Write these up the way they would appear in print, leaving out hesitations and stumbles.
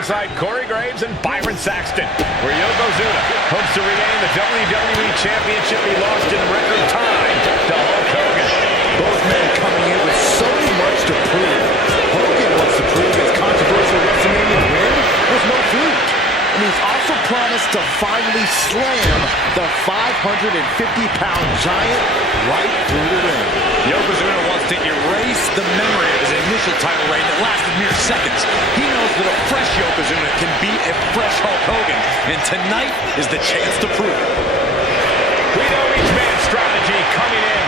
alongside Corey Graves and Byron Saxton, where Yokozuna hopes to regain the WWE Championship he lost in record time to Hulk Hogan. Both men coming in with so much to prove. Hogan wants to prove his controversial WrestleMania win was no fluke. And he's also promised to finally slam the 550-pound giant right through the ring. Yokozuna wants to erase the memory of his initial title reign that lasted mere seconds. He knows that a fresh Yokozuna can beat a fresh Hulk Hogan, and tonight is the chance to prove it. We know each man's strategy coming in.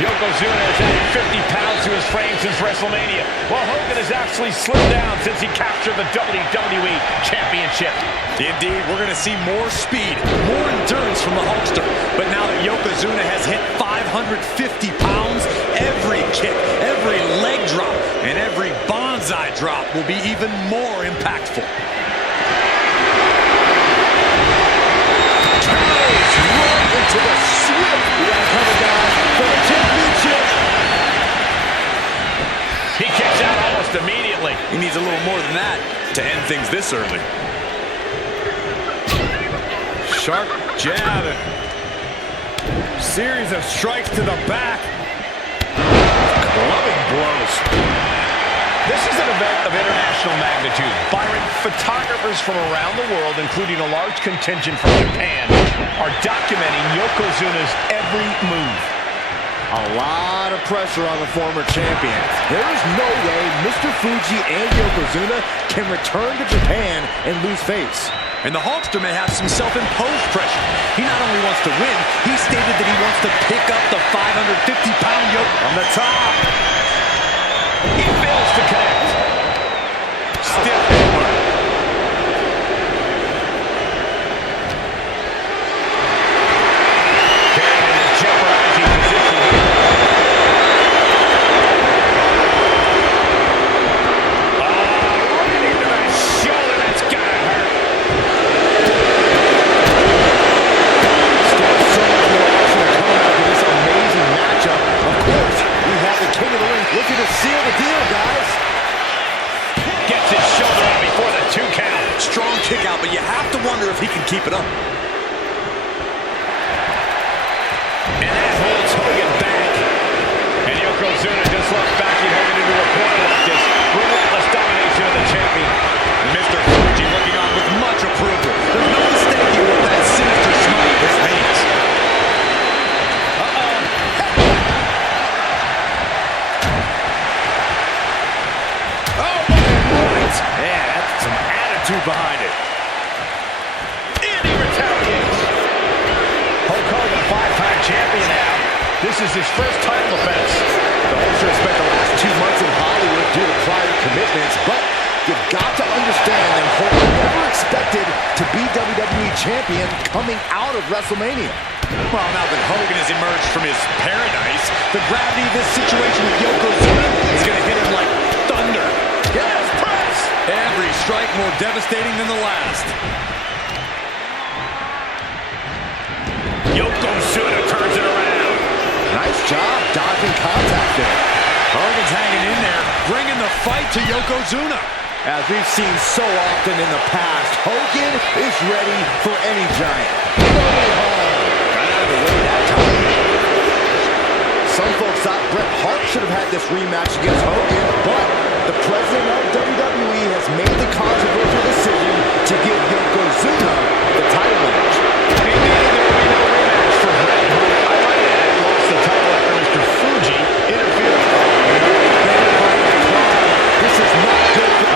Yokozuna has added 50 pounds to his frame since WrestleMania, while Hogan has actually slimmed down since he captured the WWE Championship. Indeed, we're going to see more speed, more endurance from the Hulkster. But now that Yokozuna has hit 550 pounds, every kick, every leg drop, and every bonsai drop will be even more impactful. Ties right into the swift. We got to cover, guys, for the championship. He kicks out almost immediately. He needs a little more than that to end things this early. Sharp jab. Series of strikes to the back. Clubbing blows. This is an event of international magnitude. Byron, photographers from around the world, including a large contingent from Japan, are documenting Yokozuna's every move. A lot of pressure on the former champion. There is no way Mr. Fuji and Yokozuna can return to Japan and lose face. And the Hulkster may have some self-imposed pressure. He not only wants to win, he stated that he wants to pick up the 550-pound yoke on the top. He fails to connect. Stiff hammer. Carried in a jeopardizing position here. Right into the shoulder. That's gotta hurt. Still so much more action coming out of this amazing matchup. Of course, we have the King of the Ring looking to seal the deal, guys. Gets his shoulder up before the 2 count. Strong kick out, but you have to wonder if he can keep it up. And that holds Hogan back. And Yokozuna just left backing Hogan into a corner like this. Relentless domination of the champion. Mr. Fuji looking on with much approval. There's no mistaking what that sinister smile this means. Yeah, that's some attitude behind it. And he retaliates. Hulk Hogan, a 5-time champion now. This is his first title defense. The Hulkster has spent the last 2 months in Hollywood due to prior commitments, but you've got to understand that Hogan never expected to be WWE Champion coming out of WrestleMania. Well, now that Hogan has emerged from his paradise, the gravity of this situation with Yokozuna is going to hit him like thunder. Yes, press! Every strike more devastating than the last. Yokozuna turns it around. Nice job dodging contact there. Hogan's hanging in there, bringing the fight to Yokozuna. As we've seen so often in the past, Hogan is ready for any giant. Got out of the way that time. Some folks thought Bret Hart should have had this rematch against Hogan, but the president of WWE has made the controversial decision to give Yokozuna the title match. Indeed, there will be no rematch for Bret, who, I might add, lost the title after Mr. Fuji interfered. This is not good for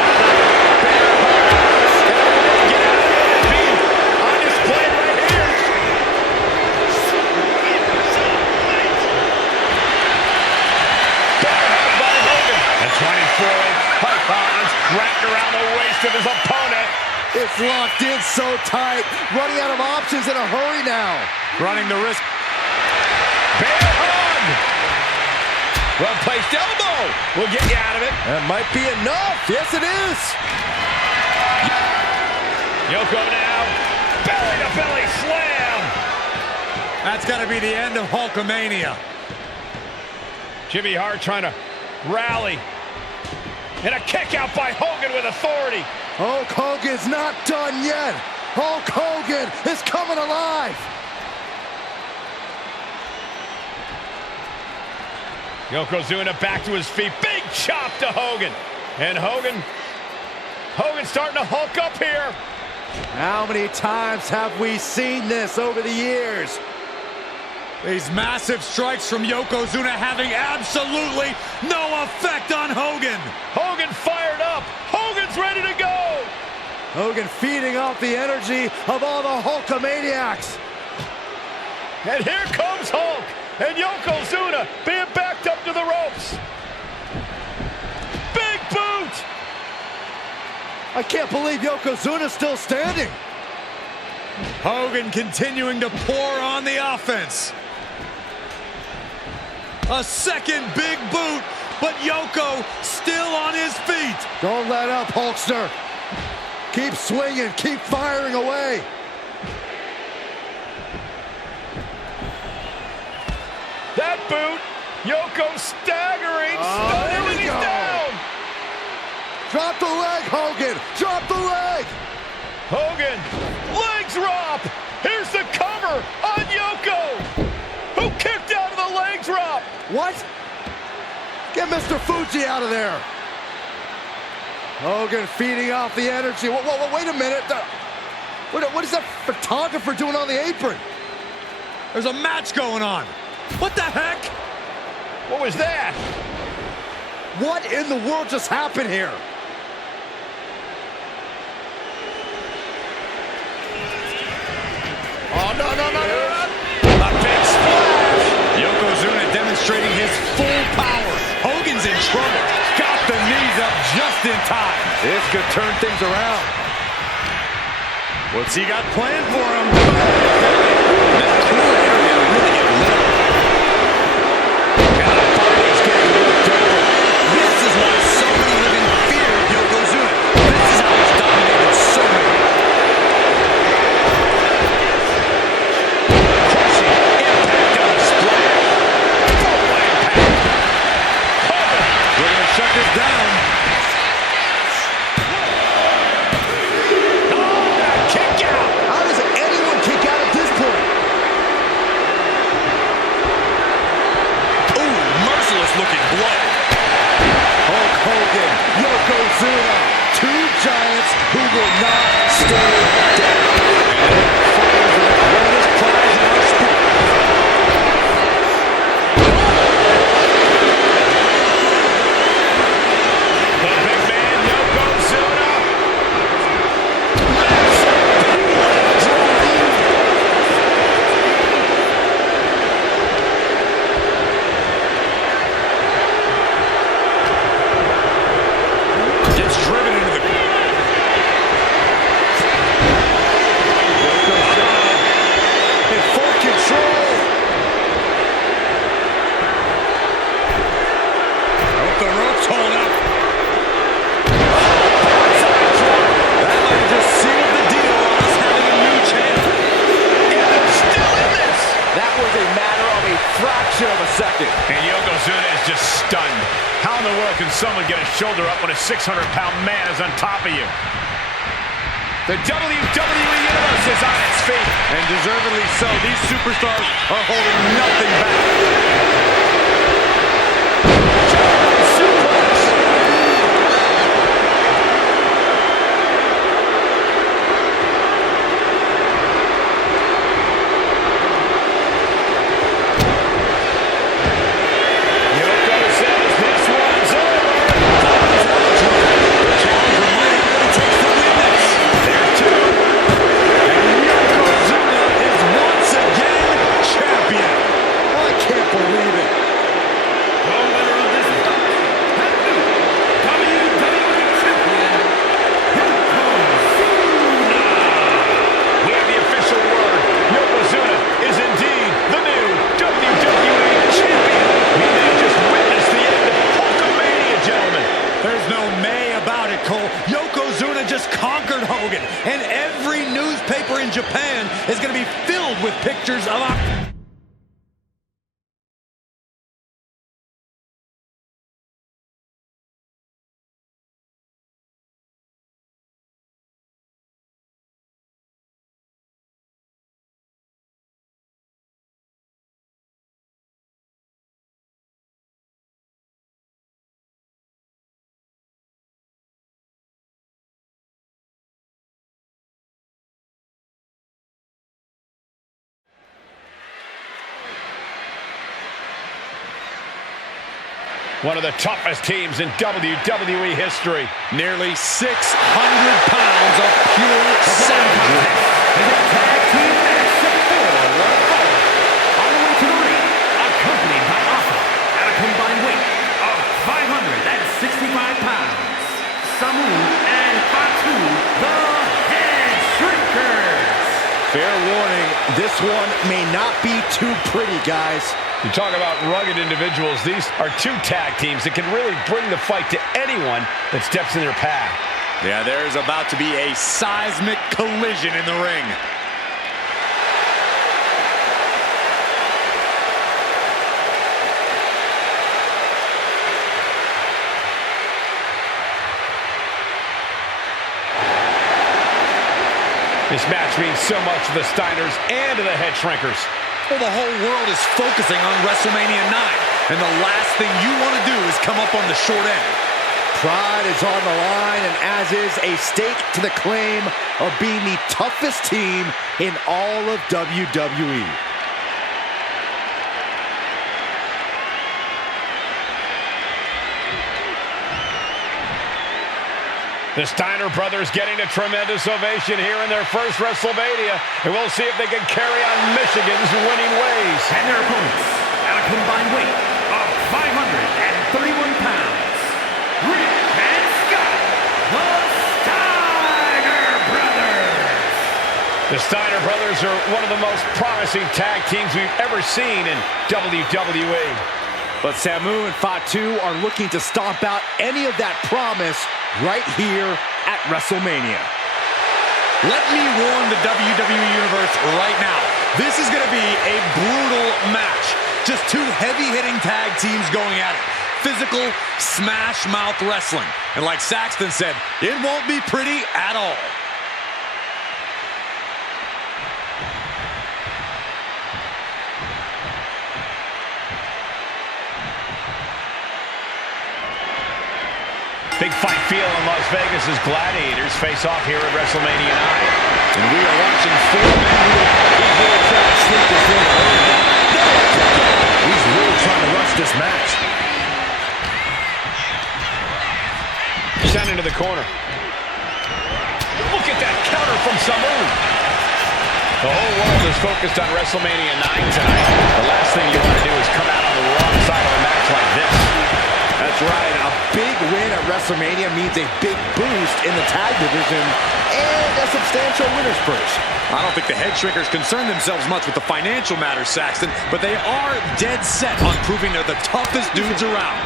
wrapped around the waist of his opponent. It's locked in so tight. Running out of options in a hurry now. Running the risk. Bear hug. Well-placed elbow will get you out of it. That might be enough. Yes, it is. Yoko now. Belly-to-belly slam. That's got to be the end of Hulkamania. Jimmy Hart trying to rally. And a kick out by Hogan with authority. Hulk Hogan's not done yet. Hulk Hogan is coming alive. Yokozuna back to his feet. Big chop to Hogan. And Hogan's starting to hulk up here. How many times have we seen this over the years? These massive strikes from Yokozuna having absolutely no effect on Hogan. Hogan fired up. Hogan's ready to go. Hogan feeding off the energy of all the Hulkamaniacs. And here comes Hulk. And Yokozuna being backed up to the ropes. Big boot. I can't believe Yokozuna's still standing. Hogan continuing to pour on the offense. A second big boot, but Yoko still on his feet. Don't let up, Hulkster. Keep swinging, keep firing away. That boot, Yoko staggering, stumbling, he's down. Drop the leg, Hogan, drop the leg. Hogan, leg drop. Here's the cover on Yoko, who kicked out of the leg drop. What? Get Mr. Fuji out of there. Hogan feeding off the energy. Whoa, wait a minute. What is that photographer doing on the apron? There's a match going on. What the heck? What was that? What in the world just happened here? Oh, no. A big splash. Yokozuna demonstrating his full power. Hogan's in trouble. Got the knees up just in time. This could turn things around. What's he got planned for him? That cool area really get lit up. This is why so many live in fear of Yokozuna. This is how he's dominated so many. Crushing impact on the splash. Full impact. We're going to shut this down. Oh, that kick out. How does anyone kick out at this point? Ooh, merciless looking blow. Hulk Hogan, Yokozuna, two giants who will not stay down. Greatest prize in our sport. The big man, Yokozuna. Gets driven into the... In full control. Hope the ropes hold up. That might have just sealed the deal on us having a new champ. And they're still in this. That was a matter of a fraction of a second. And Yokozuna is just stunned. How in the world can someone get a shoulder up when a 600-pound man is on top of you? The WWE Universe is on its feet. And deservedly so. These superstars are holding nothing back. Yoko says this one's over. The challenger might be able to take the witness. There too. And Yokozuna is once again champion. I can't believe it. The winner of this bout, and new WWE Champion, Yokozuna. We have the official word. Yokozuna is indeed the new WWE Champion. We may have just witnessed the end of Hulkamania, gentlemen. There's no may about it, Cole. Yokozuna just conquered Hogan. And every newspaper in Japan is going to be filled with pictures of... One of the toughest teams in WWE history. Nearly 600 pounds of pure savagery. Is a tag team match set for one fall. On the way to the ring, accompanied by Alpha at a combined weight of 565 pounds. Samu and Fatu, the Head Shrinkers. Fair warning, this one may not be too pretty, guys. You talk about rugged individuals. These are two tag teams that can really bring the fight to anyone that steps in their path. Yeah, there's about to be a seismic collision in the ring. This match means so much to the Steiners and to the Head Shrinkers. Well, the whole world is focusing on WrestleMania 9, and the last thing you want to do is come up on the short end. Pride is on the line, and as is a stake to the claim of being the toughest team in all of WWE. The Steiner brothers getting a tremendous ovation here in their first WrestleMania, and we'll see if they can carry on Michigan's winning ways. And their opponents at a combined weight of 531 pounds. Rick and Scott, the Steiner Brothers. The Steiner brothers are one of the most promising tag teams we've ever seen in WWE. But Samu and Fatu are looking to stomp out any of that promise right here at WrestleMania. Let me warn the WWE Universe right now. This is going to be a brutal match. Just two heavy-hitting tag teams going at it. Physical, smash-mouth wrestling. And like Saxton said, it won't be pretty at all. Big fight feel in Las Vegas as Gladiators face off here at WrestleMania 9. And we are watching four men who are trying to sleep this one. He's really trying to rush this match. Sent into the corner. Look at that counter from Samu. The whole world is focused on WrestleMania 9 tonight. The last thing you want to do is come out on the wrong side of a match like this. That's right. A big win at WrestleMania means a big boost in the tag division and a substantial winner's purse. I don't think the Head Shrinkers concern themselves much with the financial matters, Saxton, but they are dead set on proving they're the toughest dudes around.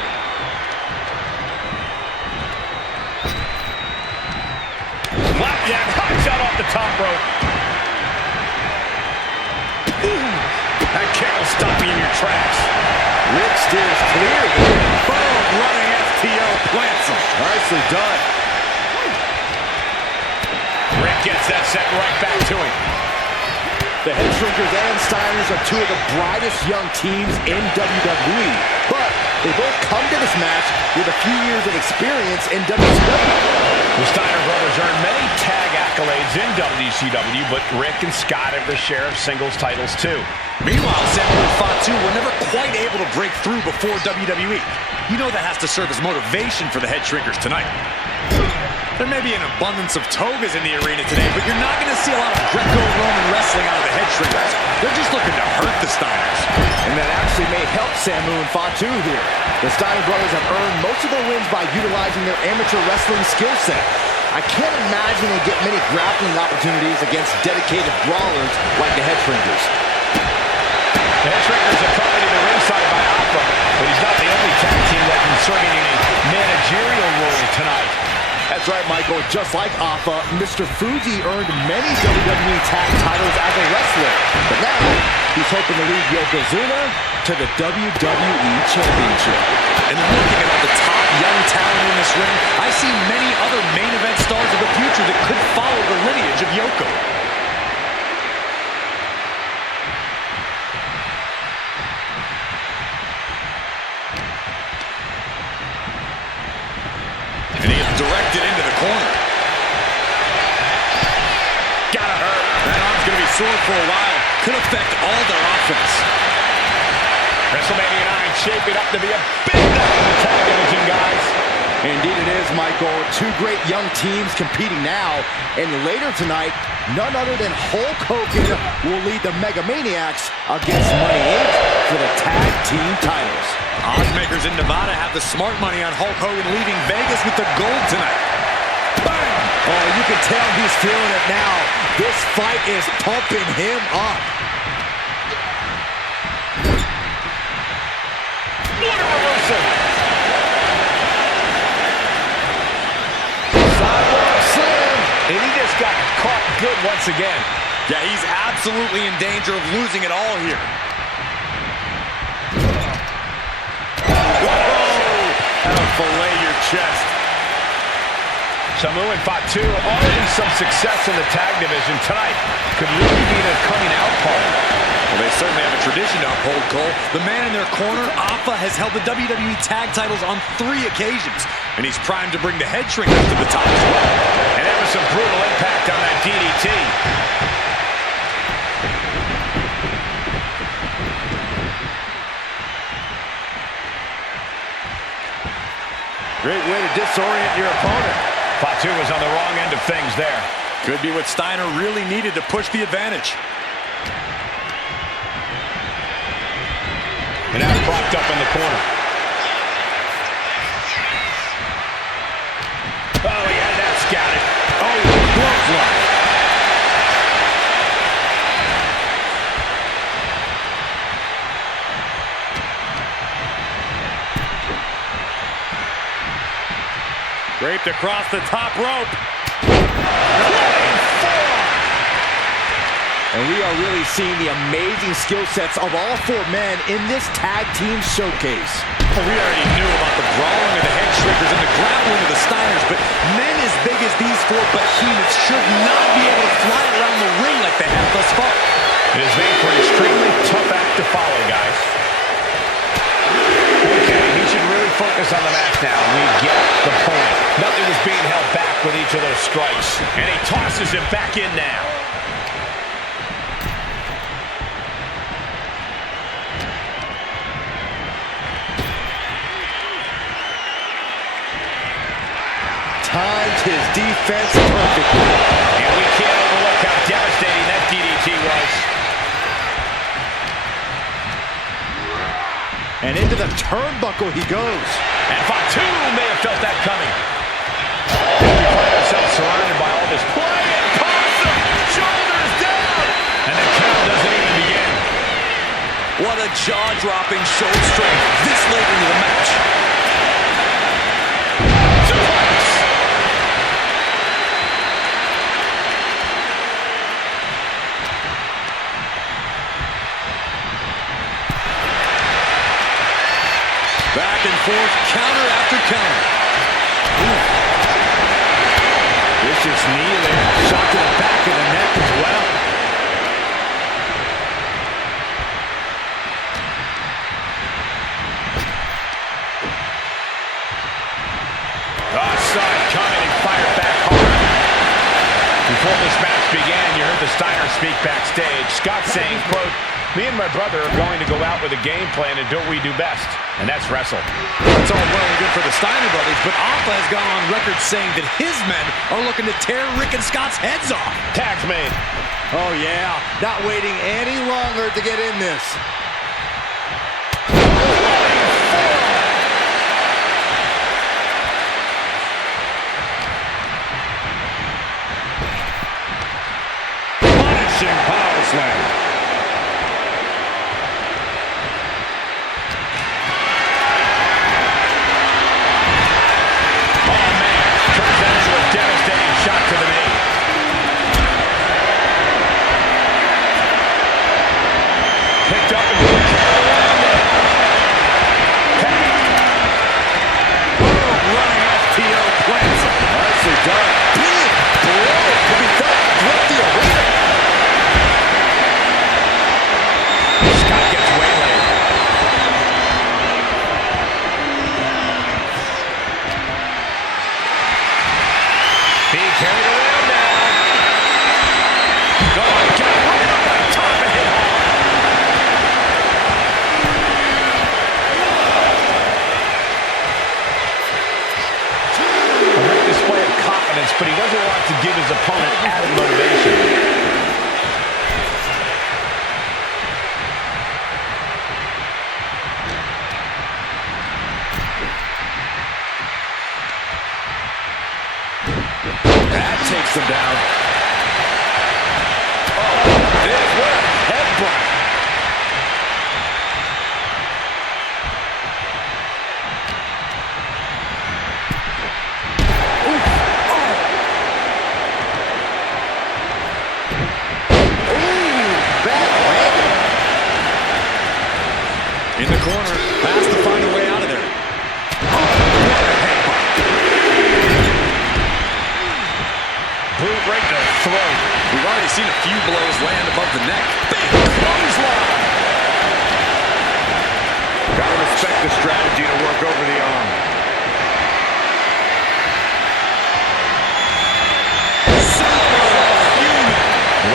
Flapjack, hot shot off the top rope. Ooh, that kick will stop you in your tracks. Rick steers clear. Boom, running FTO plants him. Nicely done. Rick gets that set right back to him. The Head Shrinkers and Steiners are two of the brightest young teams in WWE, but they both come to this match with a few years of experience in WCW. The Steiner brothers earned many tag accolades in WCW, but Rick and Scott have their share of singles titles too. Meanwhile, Samu and Fatu were never quite able to break through before WWE. You know that has to serve as motivation for the Head Shrinkers tonight. There may be an abundance of togas in the arena today, but you're not going to see a lot of Greco-Roman wrestling out of the Head Shrinkers. They're just looking to hurt the Steiners. And that actually may help Samu and Fatu here. The Steiner brothers have earned most of their wins by utilizing their amateur wrestling skill set. I can't imagine they get many grappling opportunities against dedicated brawlers like the Head Shrinkers. The Head Shrinkers accompanied to the ringside by Alpha, but he's not the only tag team that can serve in a managerial role tonight. That's right, Michael. Just like Alpha, Mr. Fuji earned many WWE tag titles as a wrestler. But now, he's hoping to lead Yokozuna to the WWE Championship. And looking at all the top young talent in this ring, I see many other main event stars of the future that could follow the lineage of Yoko. And he is directed into the corner. Gotta hurt. That arm's gonna be sore for a while. Could affect all their offense. WrestleMania 9 shaping up to be a big night in the tag division, guys. Indeed it is, Michael. Two great young teams competing now. And later tonight, none other than Hulk Hogan will lead the Mega Maniacs against Money Inc. for the tag team titles. Oddsmakers in Nevada have the smart money on Hulk Hogan leaving Vegas with the gold tonight. Bang! Oh, you can tell he's feeling it now. This fight is pumping him up. What a reversal! Sidewalk slam. And he just got caught good once again. Yeah, he's absolutely in danger of losing it all here. That'll fillet your chest. Samu and Fatu, already some success in the tag division tonight. Could really be their coming out party. Well, they certainly have a tradition to uphold, Cole. The man in their corner, Alpha, has held the WWE tag titles on 3 occasions. And he's primed to bring the head shrinkers to the top as well. And there was some brutal impact on that DDT. Great way to disorient your opponent. Fatu was on the wrong end of things there. Could be what Steiner really needed to push the advantage. And now propped up in the corner. Oh, he had that scouted. Oh, clothesline. Draped across the top rope. And we are really seeing the amazing skill sets of all 4 men in this tag team showcase. Well, we already knew about the brawling of the head shrinkers and the grappling of the Steiners, but men as big as these 4 behemoths should not be able to fly around the ring like they have thus far. It is made for an extremely tough act to follow, guys. Okay, he should really focus on the match now. We get the point. Nothing was being held back with each of those strikes. And he tosses him back in now. Timed his defense perfectly. And we can't overlook how devastating that DDT was. And into the turnbuckle he goes. And Fatu may have felt that coming. We find ourselves surrounded by all this play and possum. Shoulders down. And the count doesn't even begin. What a jaw-dropping show of strength this late into the match. Back and forth, counter after counter. Vicious knee there. Shot to the back of the neck as well. Saw it coming and fired back hard. Before this match began, you heard the Steiner speak backstage. Scott saying, quote, "Me and my brother are going to go out with a game plan and do what we do best, and that's wrestle." That's all well and good for the Steiner brothers, but Alpha has gone on record saying that his men are looking to tear Rick and Scott's heads off. Tag's made. Oh, yeah. Not waiting any longer to get in this. Punishing power slam. Devastating shot to the knee. Picked up and carried around it. Running FTO plants. Nicely done. Big blow to be felt throughout the arena. Scott gets waylaid. Being carried around now. Oh, got right up on top and hit hard. confidence, but he doesn't want to give his opponent added motivation. That takes him down. Oh, it is what a headbutt. In the corner, has to find a way out of there. Boot right to the throat. We've already seen a few blows land above the neck. Big clothesline! Gotta respect the strategy to work over the arm.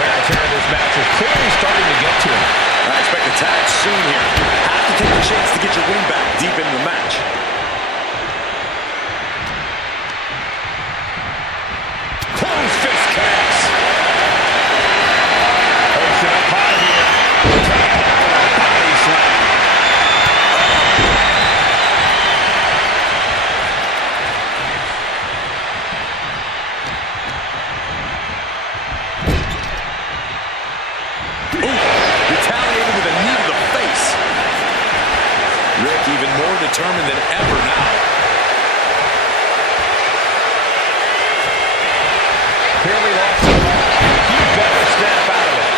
Wear and tear of this match is clearly starting to get to him. I expect a tag soon here. Have to take the chance to get your win back deep into the match. Close fist kicks. Hooks it up high here. Taking out with a body slam. Retaliated with a knee to the face. Rick even more determined than ever now. Clearly lost the match. You better snap out of it.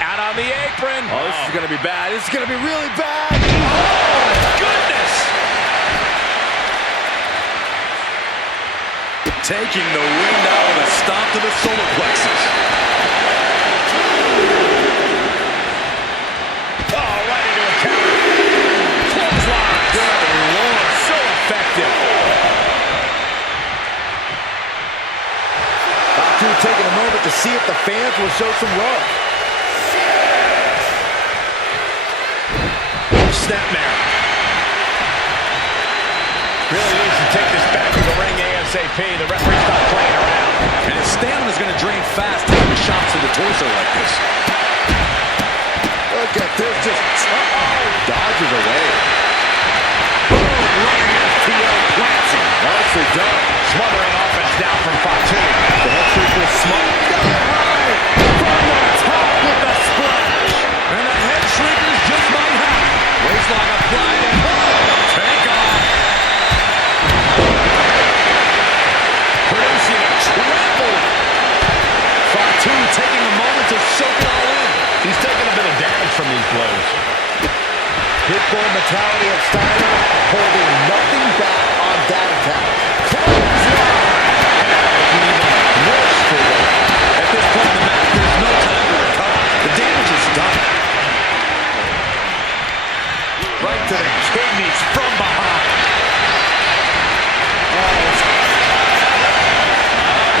Out on the apron. Oh, this is going to be bad. This is going to be really bad. Oh, goodness. Taking the wind out with a stomp to the solar plexus. Oh, right into a counter. Clothesline. Good Lord. So effective. Fatu taking a moment to see if the fans will show some love. Snapmare. Really needs to take this back to the ring ASAP. The referee's not playing around. And his stamina's going to drain fast taking shots to the torso like this. Look at this, just dodges away. Boom, running FTO plants him. Nicely done. Smothering offense now from Fatu. The head freak was smart. Got it right. From the top with the splash. And the head shrinkers just might have it. Waistlock applied and take off. Producing a trample. Fatu taking a moment to soak it all in. He's taking a bit of damage from these blows. Pitbull mentality of Steiner, holding nothing back on that attack. Clothesline. Worse for Rick. At this point in the match, there's no time to recover. The damage is done. Right to the kidneys from behind.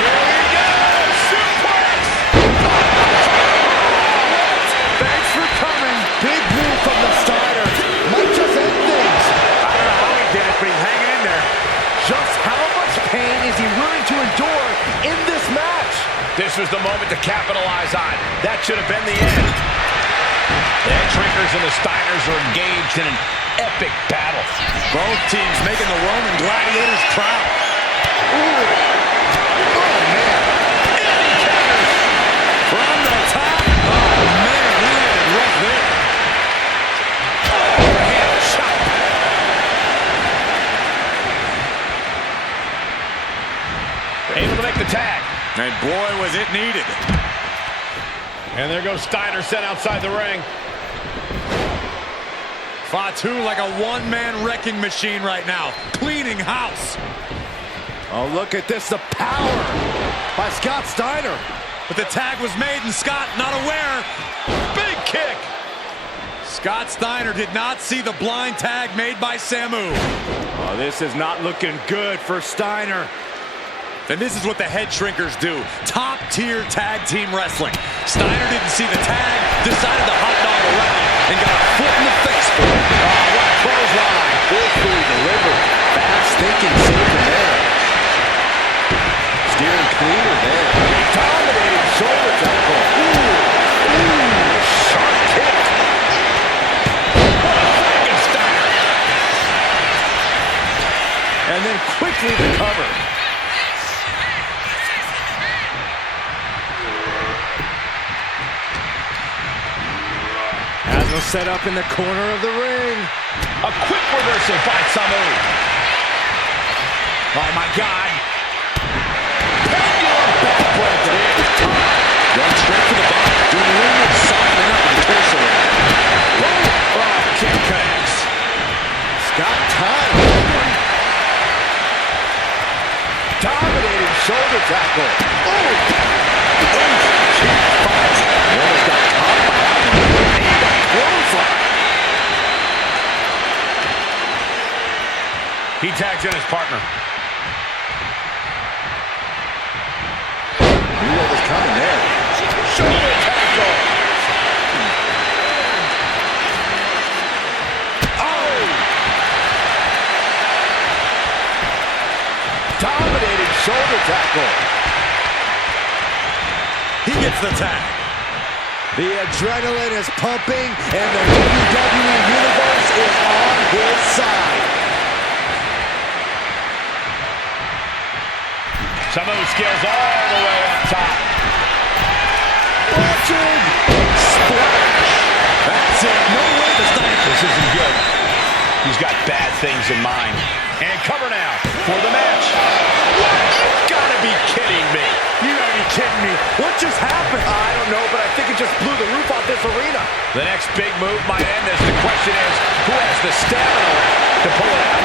Here we go. Suplex. Thanks for coming. Big move from the Steiner. Might just end things. I don't know how he did it, but he's hanging in there. Just how much pain is he willing to endure in this match? This was the moment to capitalize on. That should have been the end. The Head Shrinkers and the Steiners are engaged in an epic battle. Both teams making the Roman gladiators proud. Ooh. Oh, man. And he counters. From the top. Oh, man, he landed right there. Overhand chop. Able to make the tag. And boy, was it needed. And there goes Steiner sent outside the ring. Fatu like a one-man wrecking machine right now. Cleaning house. Oh, look at this. The power by Scott Steiner. But the tag was made and Scott not aware. Big kick. Scott Steiner did not see the blind tag made by Samu. Oh, this is not looking good for Steiner. And this is what the Head Shrinkers do. Top-tier tag team wrestling. Steiner didn't see the tag, decided to hot dog around, clear there. Dominating shoulder tackle. Ooh, sharp kick. What a Frankenstein! And then quickly the cover. Has him set up in the corner of the ring. A quick reversal by Samu. Oh my God. Pendulum backbreaker. Going straight to the bottom. Doing a little more softening up in the torso. Oh, kick connects. Scott time. Dominating shoulder tackle. Oh! Almost got caught by that one. And he got clothesline. He tags in his partner. Knew what was coming there. Shoulder tackle. Oh! Dominating shoulder tackle. He gets the tag. The adrenaline is pumping, and the WWE Universe is on his side. Samu scales all the way up top. Watching! Splash! That's it. No way to stop. This isn't good. He's got bad things in mind. And cover now for the match. What? You've got to be kidding me. You gotta be kidding me. What just happened? I don't know, but I think it just blew the roof off this arena. The next big move might end this. The question is, who has the stamina left to pull it out?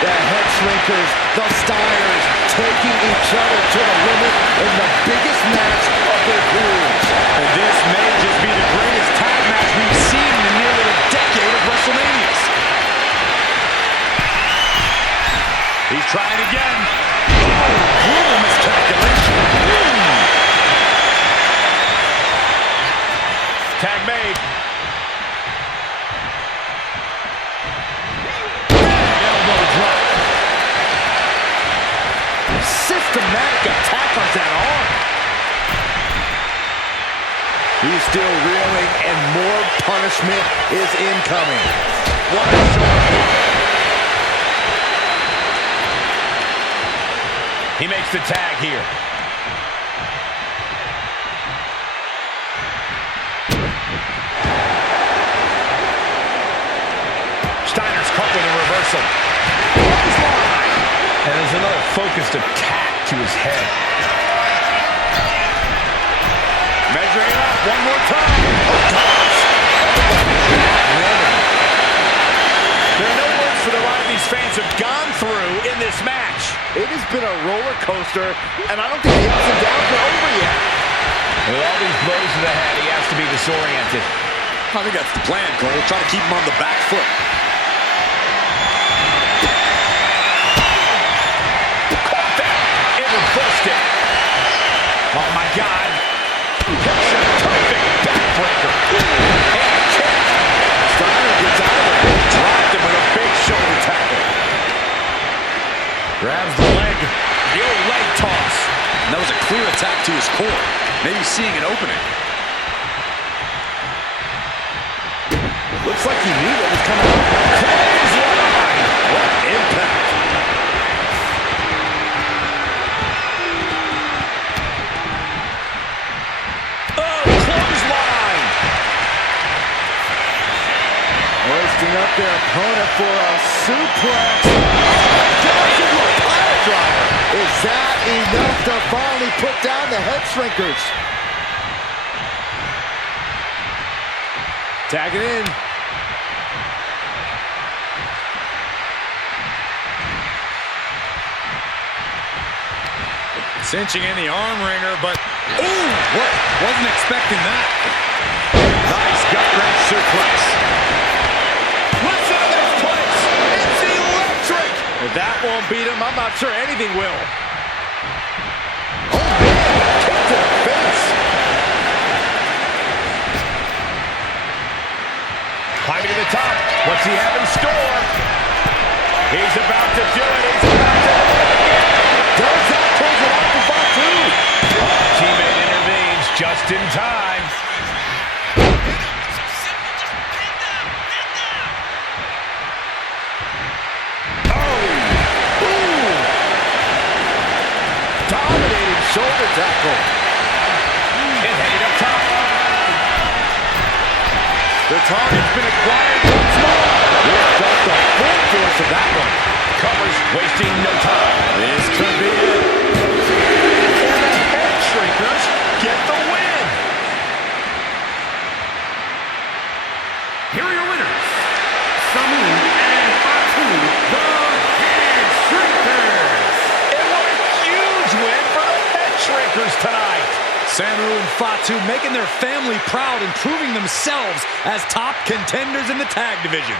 The head shrinkers, the Steiners, taking each other to the limit in the biggest match of their careers. And this may just be the greatest tag match we've seen in nearly a decade of WrestleManias. He's trying again. Oh, brutal miscalculation. Tag made. Elbow drop. Systematic attack on that arm. He's still reeling, and more punishment is incoming. What a shot. He makes the tag here. Steiner's caught with a reversal. And there's another focused attack to his head. Measuring up one more time. Oh, toss. There are no words for the ride these fans have gone through in this match. It has been a roller coaster, and I don't think the ups and downs are over yet. With all these blows to the head, he has to be disoriented. I think that's the plan, Cole. Try to keep him on the back foot. Caught that! It reversed it. Oh, my God. Perfect backbreaker. And kick. Steiner gets out of it. Dropped him with a big shoulder tackle. Grabs the leg. The old leg toss. And that was a clear attack to his core. Maybe seeing an opening. Looks like he knew what was coming up. Clothesline. What impact. Oh, clothesline. Hoisting up their opponent for a suplex. Oh, gosh, into a pile driver. Is that enough to finally put down the head shrinkers? Tag it in. Cinching in the arm wringer, but... Ooh! What? Wasn't expecting that. Nice gut-wrench suplex. Listen to this place. It's electric. If that won't beat him, I'm not sure anything will. Oh, man. Kick to the face. Climbing to the top. What's he have in store? He's about to do it. He's about to do it again. Does that close it off? just in time. Dominating shoulder tackle. And heading up top. The target's been acquired once more. We've got the full force of that one. Covers, wasting no time. This could be it. And the head shrinkers get the win. Here are your winners, Samu and Fatu, the Head Shrinkers. And what a huge win for the head shrinkers tonight. Samu and Fatu making their family proud and proving themselves as top contenders in the tag division.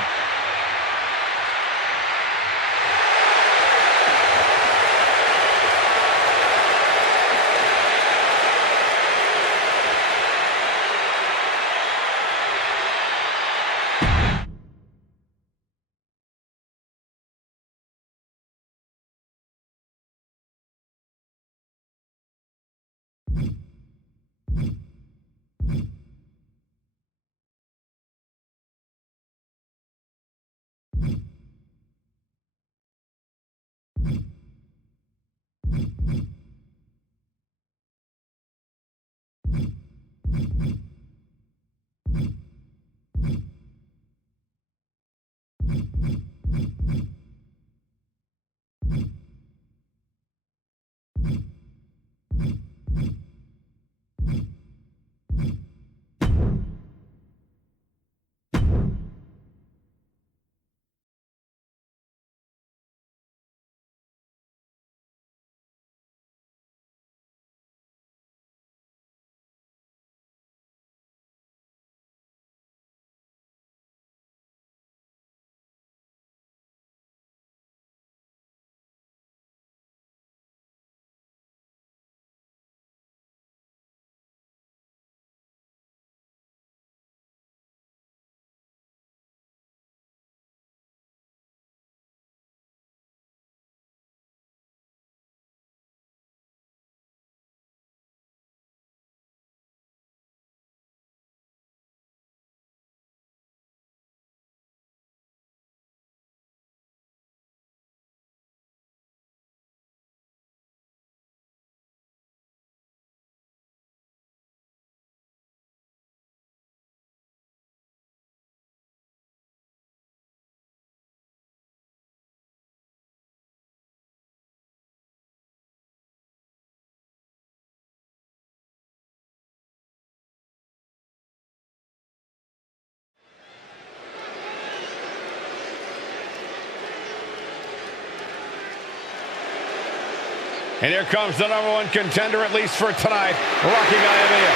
And here comes the #1 contender, at least for tonight, Rocky Maivia.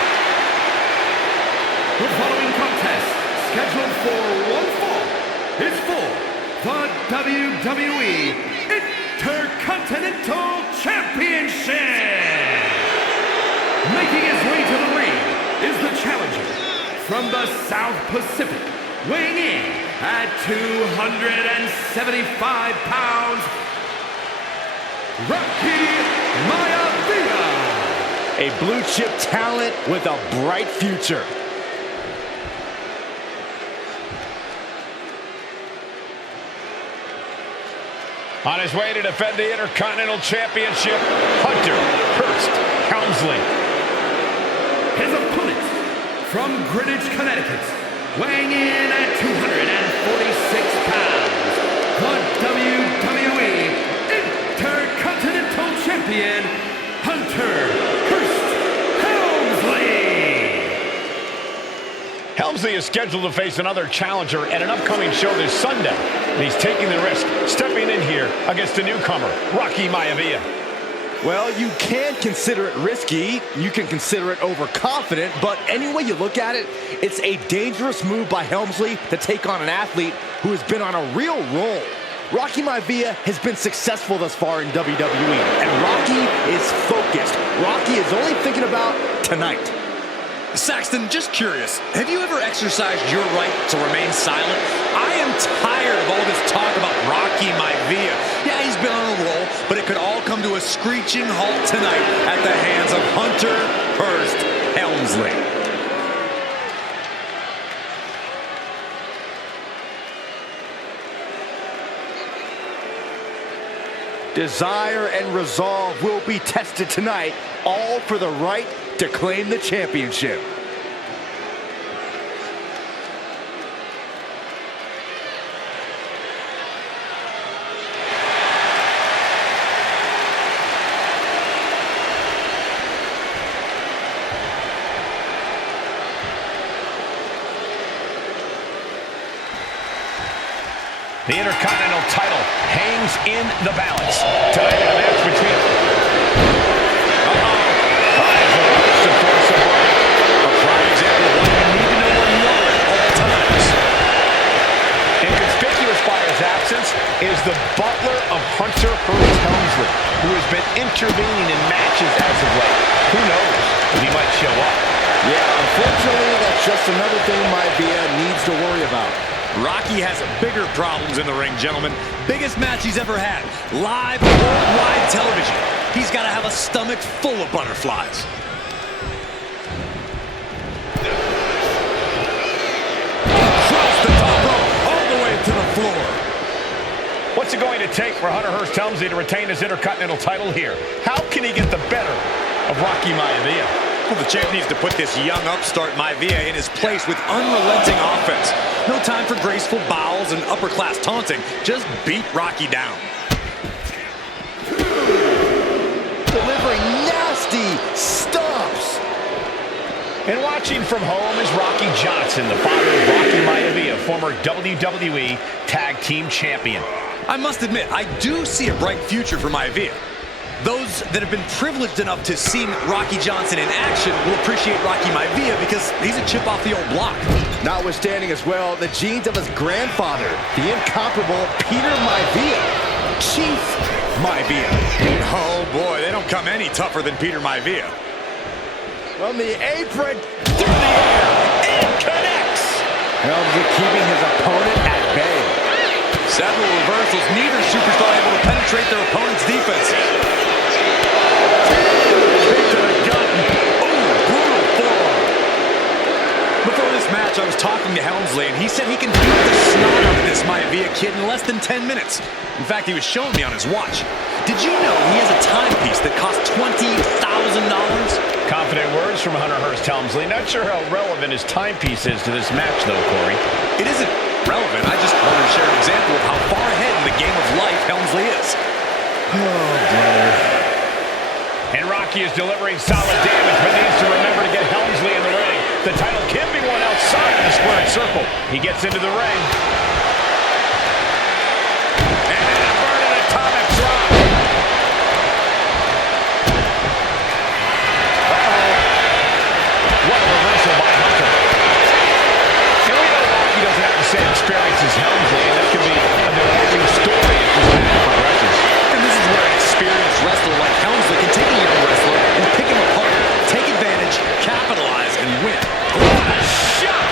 The following contest, scheduled for one fall, is for the WWE Intercontinental Championship. Making his way to the ring is the challenger from the South Pacific, weighing in at 275 pounds, Rocky Maivia. A blue chip talent with a bright future. On his way to defend the Intercontinental Championship, Hunter Hearst Helmsley. His opponent from Greenwich, Connecticut, weighing in at 246 pounds, the WWE Intercontinental Champion, Hunter Hearst Helmsley. Helmsley is scheduled to face another challenger at an upcoming show this Sunday. And he's taking the risk, stepping in here against a newcomer, Rocky Maivia. Well, you can consider it risky, you can consider it overconfident, but any way you look at it, it's a dangerous move by Helmsley to take on an athlete who has been on a real roll. Rocky Maivia has been successful thus far in WWE, and Rocky is focused. Rocky is only thinking about tonight. Saxton, just curious, have you ever exercised your right to remain silent? I am tired of all this talk about Rocky Maivia. Yeah, he's been on a roll, but it could all come to a screeching halt tonight at the hands of Hunter Hearst Helmsley. Desire and resolve will be tested tonight, all for the right to claim the championship. The Intercontinental title hangs in the balance. Tonight in a match between... Finds the ropes to force a break. A prime example of why you need to know where you are at all times. Inconspicuous by his absence is the butler of Hunter Hearst Helmsley, who has been intervening in matches as of late. Who knows if he might show up. Yeah, unfortunately, that's just another thing Maivia needs to worry about. Rocky has bigger problems in the ring, gentlemen. Biggest match he's ever had. Live worldwide television. He's got to have a stomach full of butterflies. Across the top rope, all the way to the floor. What's it going to take for Hunter Hearst Helmsley to retain his Intercontinental title here? How can he get the better of Rocky Maivia? Well, the champ needs to put this young upstart Maivia in his place with unrelenting offense. No time for graceful bows and upper-class taunting. Just beat Rocky down. Delivering nasty stomps. And watching from home is Rocky Johnson, the father of Rocky Maivia, former WWE Tag Team Champion. I must admit, I do see a bright future for Maivia. Those that have been privileged enough to see Rocky Johnson in action will appreciate Rocky Maivia because he's a chip off the old block. Notwithstanding as well, the genes of his grandfather, the incomparable Peter Maivia, Chief Maivia. Oh boy, they don't come any tougher than Peter Maivia. From the apron through the air, it connects. Helmsley keeping his opponent at bay. Several reversals, neither superstar able to penetrate their opponent's defense. Before this match, I was talking to Helmsley, and he said he can beat the snot out of this Maivia kid in less than 10 minutes. In fact, he was showing me on his watch. Did you know he has a timepiece that costs $20,000? Confident words from Hunter Hearst Helmsley. Not sure how relevant his timepiece is to this match, though, Corey. It isn't relevant. I just wanted to share an example of how far ahead in the game of life Helmsley is. Oh, brother. And Rocky is delivering solid damage, but needs to remember to get Helmsley in the ring. The title can be won outside of the squared circle. He gets into the ring. And an inverted atomic drop. What a reversal by Hunter. And we know Rocky doesn't have the same experience as Helmsley, and that can be a developing story as this match progresses. And this is where an experienced wrestler like Helmsley can take a young wrestler and pick him apart, take advantage, capitalize, and win. What a shot!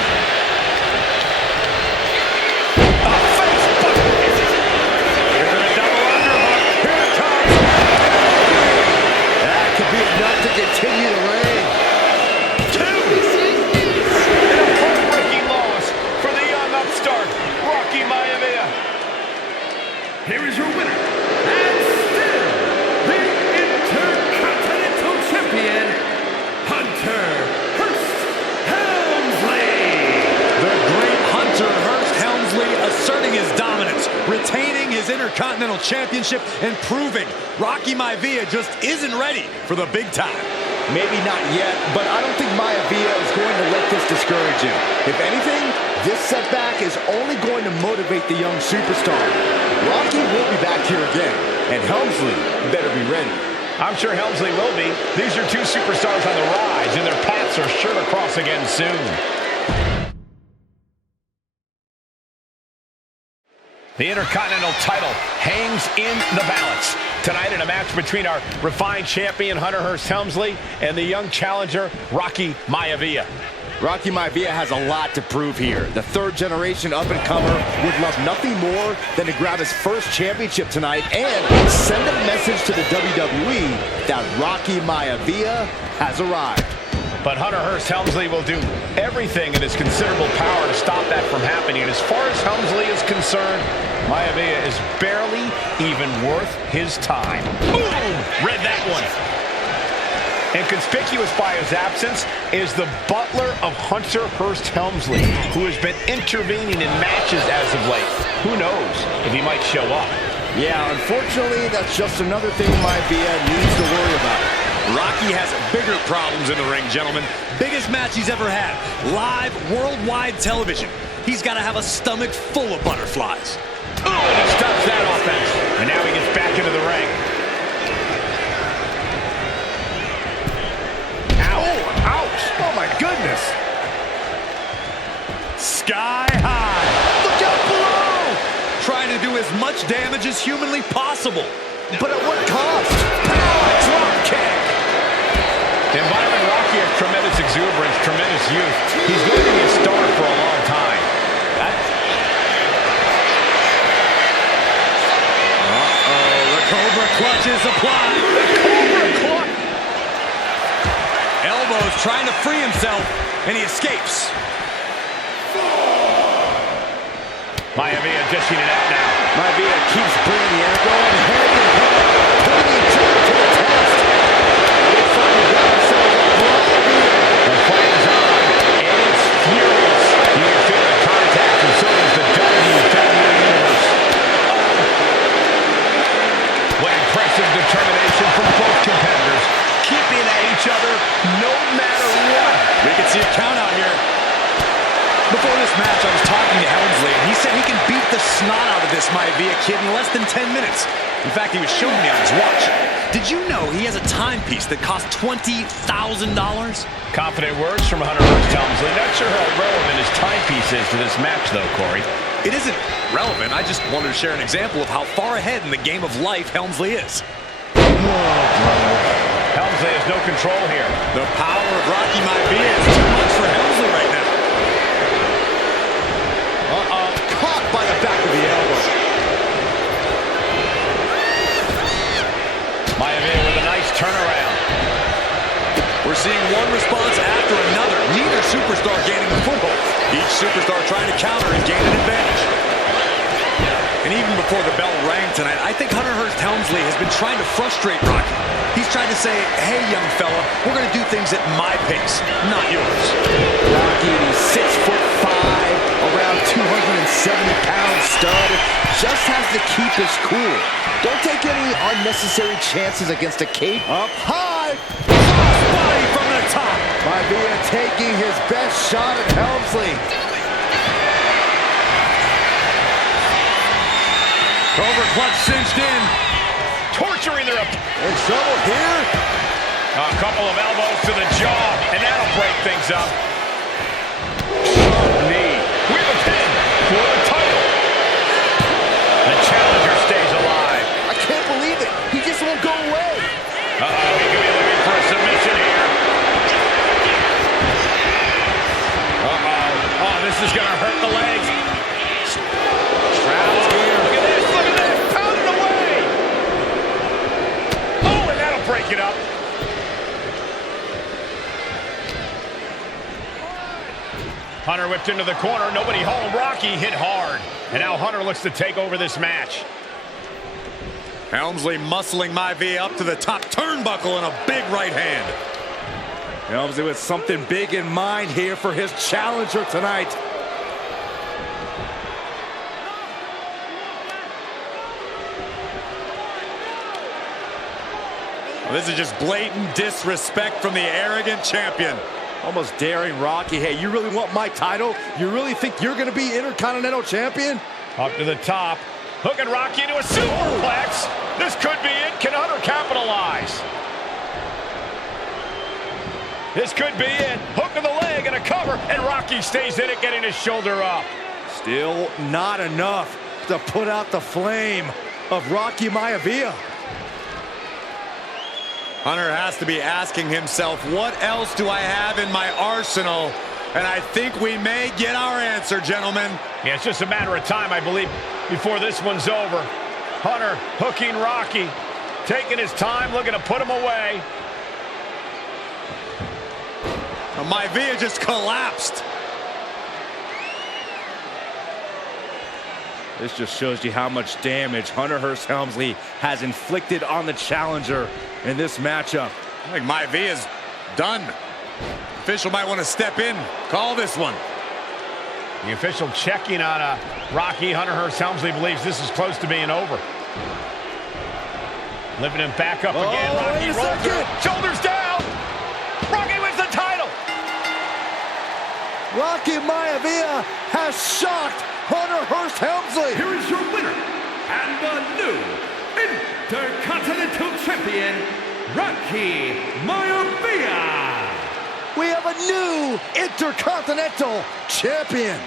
A face buster! Here's a double underhook. Here it comes. That could be enough to continue the reign. Two! And a heartbreaking loss for the young upstart, Rocky Maivia. Here is your winner, and still the Intercontinental Champion, Hunter Hearst Helmsley. The great Hunter Hearst Helmsley asserting his dominance, retaining his Intercontinental Championship, and proving Rocky Maivia just isn't ready for the big time. Maybe not yet, but I don't think Maivia is going to let this discourage him. If anything, this setback is only going to motivate the young superstar. Rocky will be back here again, and Helmsley better be ready. I'm sure Helmsley will be. These are two superstars on the rise, and their paths are sure to cross again soon. The Intercontinental title hangs in the balance. Tonight in a match between our refined champion, Hunter Hearst Helmsley, and the young challenger, Rocky Maivia. Rocky Maivia has a lot to prove here. The third-generation up-and-comer would love nothing more than to grab his first championship tonight and send a message to the WWE that Rocky Maivia has arrived. But Hunter Hearst Helmsley will do everything in his considerable power to stop that from happening. And as far as Helmsley is concerned, Maivia is barely even worth his time. Boom! Read that one. And conspicuous by his absence is the butler of Hunter Hearst Helmsley, who has been intervening in matches as of late. Who knows if he might show up. Yeah, unfortunately, that's just another thing Maivia needs to worry about. Rocky has bigger problems in the ring, gentlemen. Biggest match he's ever had. Live, worldwide television. He's got to have a stomach full of butterflies. Oh, and he stops that offense. And now he gets back into the ring. Ow! Ouch! Oh, my goodness. Sky high. Look out below! Trying to do as much damage as humanly possible. But at what cost? Drop kick. And Byron, Rocky has tremendous exuberance, tremendous youth. He's going to be a star for a long time. The Cobra clutch is applied. The Cobra clutch! Elbows trying to free himself, and he escapes. Maivia dishing it out now. Maivia keeps bringing the air going hand in hand, putting each other to the test. Looks like he's got himself a brawl here. The fight is on, and it's furious. You can feel the contact, and so does the WWE Universe. What impressive determination from both competitors, keeping at each other no matter what. We can see a count out here. Before this match, I was talking to Helmsley, and he said he can beat the snot out of this Maivia kid in less than 10 minutes. In fact, he was showing me on his watch. Did you know he has a timepiece that costs $20,000? Confident words from Hunter Hearst Helmsley. Not sure how relevant his timepiece is to this match, though, Corey. It isn't relevant. I just wanted to share an example of how far ahead in the game of life Helmsley is. Helmsley has no control here. The power of Rocky Maivia is too much for Helmsley right now. Caught by the back of the elbow. Maivia with a nice turnaround. We're seeing one response after another. Neither superstar gaining a foothold. Each superstar trying to counter and gain an advantage. And even before the bell rang tonight, I think Hunter Hearst Helmsley has been trying to frustrate Rocky. He's trying to say, hey, young fella, we're going to do things at my pace, not yours. Rocky, 6'5", around 270-pound stud, just has to keep his cool. Don't take any unnecessary chances against a cape. Up high. Body from the top. Maivia taking his best shot at Helmsley. Cobra clutch cinched in. Torturing their opponent. In trouble here. A couple of elbows to the jaw, and that'll break things up. Sharp knee. With a pin for the title. The challenger stays alive. I can't believe it. He just won't go away. He could be looking for a submission here. Oh, this is going to hurt the legs. Trapped here. Look at this. Look at this. Pounded away. Oh, and that'll break it up. Hunter whipped into the corner. Nobody home. Rocky hit hard. And now Hunter looks to take over this match. Helmsley muscling Maivia up to the top turnbuckle and a big right hand. Helmsley with something big in mind here for his challenger tonight. Well, this is just blatant disrespect from the arrogant champion. Almost daring Rocky. Hey, you really want my title? You really think you're going to be Intercontinental Champion? Up to the top. Hooking Rocky into a superplex. This could be it. Can Hunter capitalize? This could be it. Hook of the leg and a cover, and Rocky stays in it, getting his shoulder up. Still not enough to put out the flame of Rocky Maivia. Hunter has to be asking himself, what else do I have in my arsenal? And I think we may get our answer, gentlemen. Yeah, it's just a matter of time, I believe, before this one's over. Hunter hooking Rocky, taking his time, looking to put him away. Maivia just collapsed. This just shows you how much damage Hunter Hearst Helmsley has inflicted on the challenger in this matchup. I think Maivia's done. Official might want to step in, call this one. The official checking on Rocky. Hunter Hearst Helmsley believes this is close to being over. Lifting him back up again. Rocky rolls through. Shoulders down. Rocky wins the title. Rocky Maivia has shocked Hunter Hearst Helmsley. Here is your winner, and the new Intercontinental Champion, Rocky Maivia. We have a new Intercontinental Champion.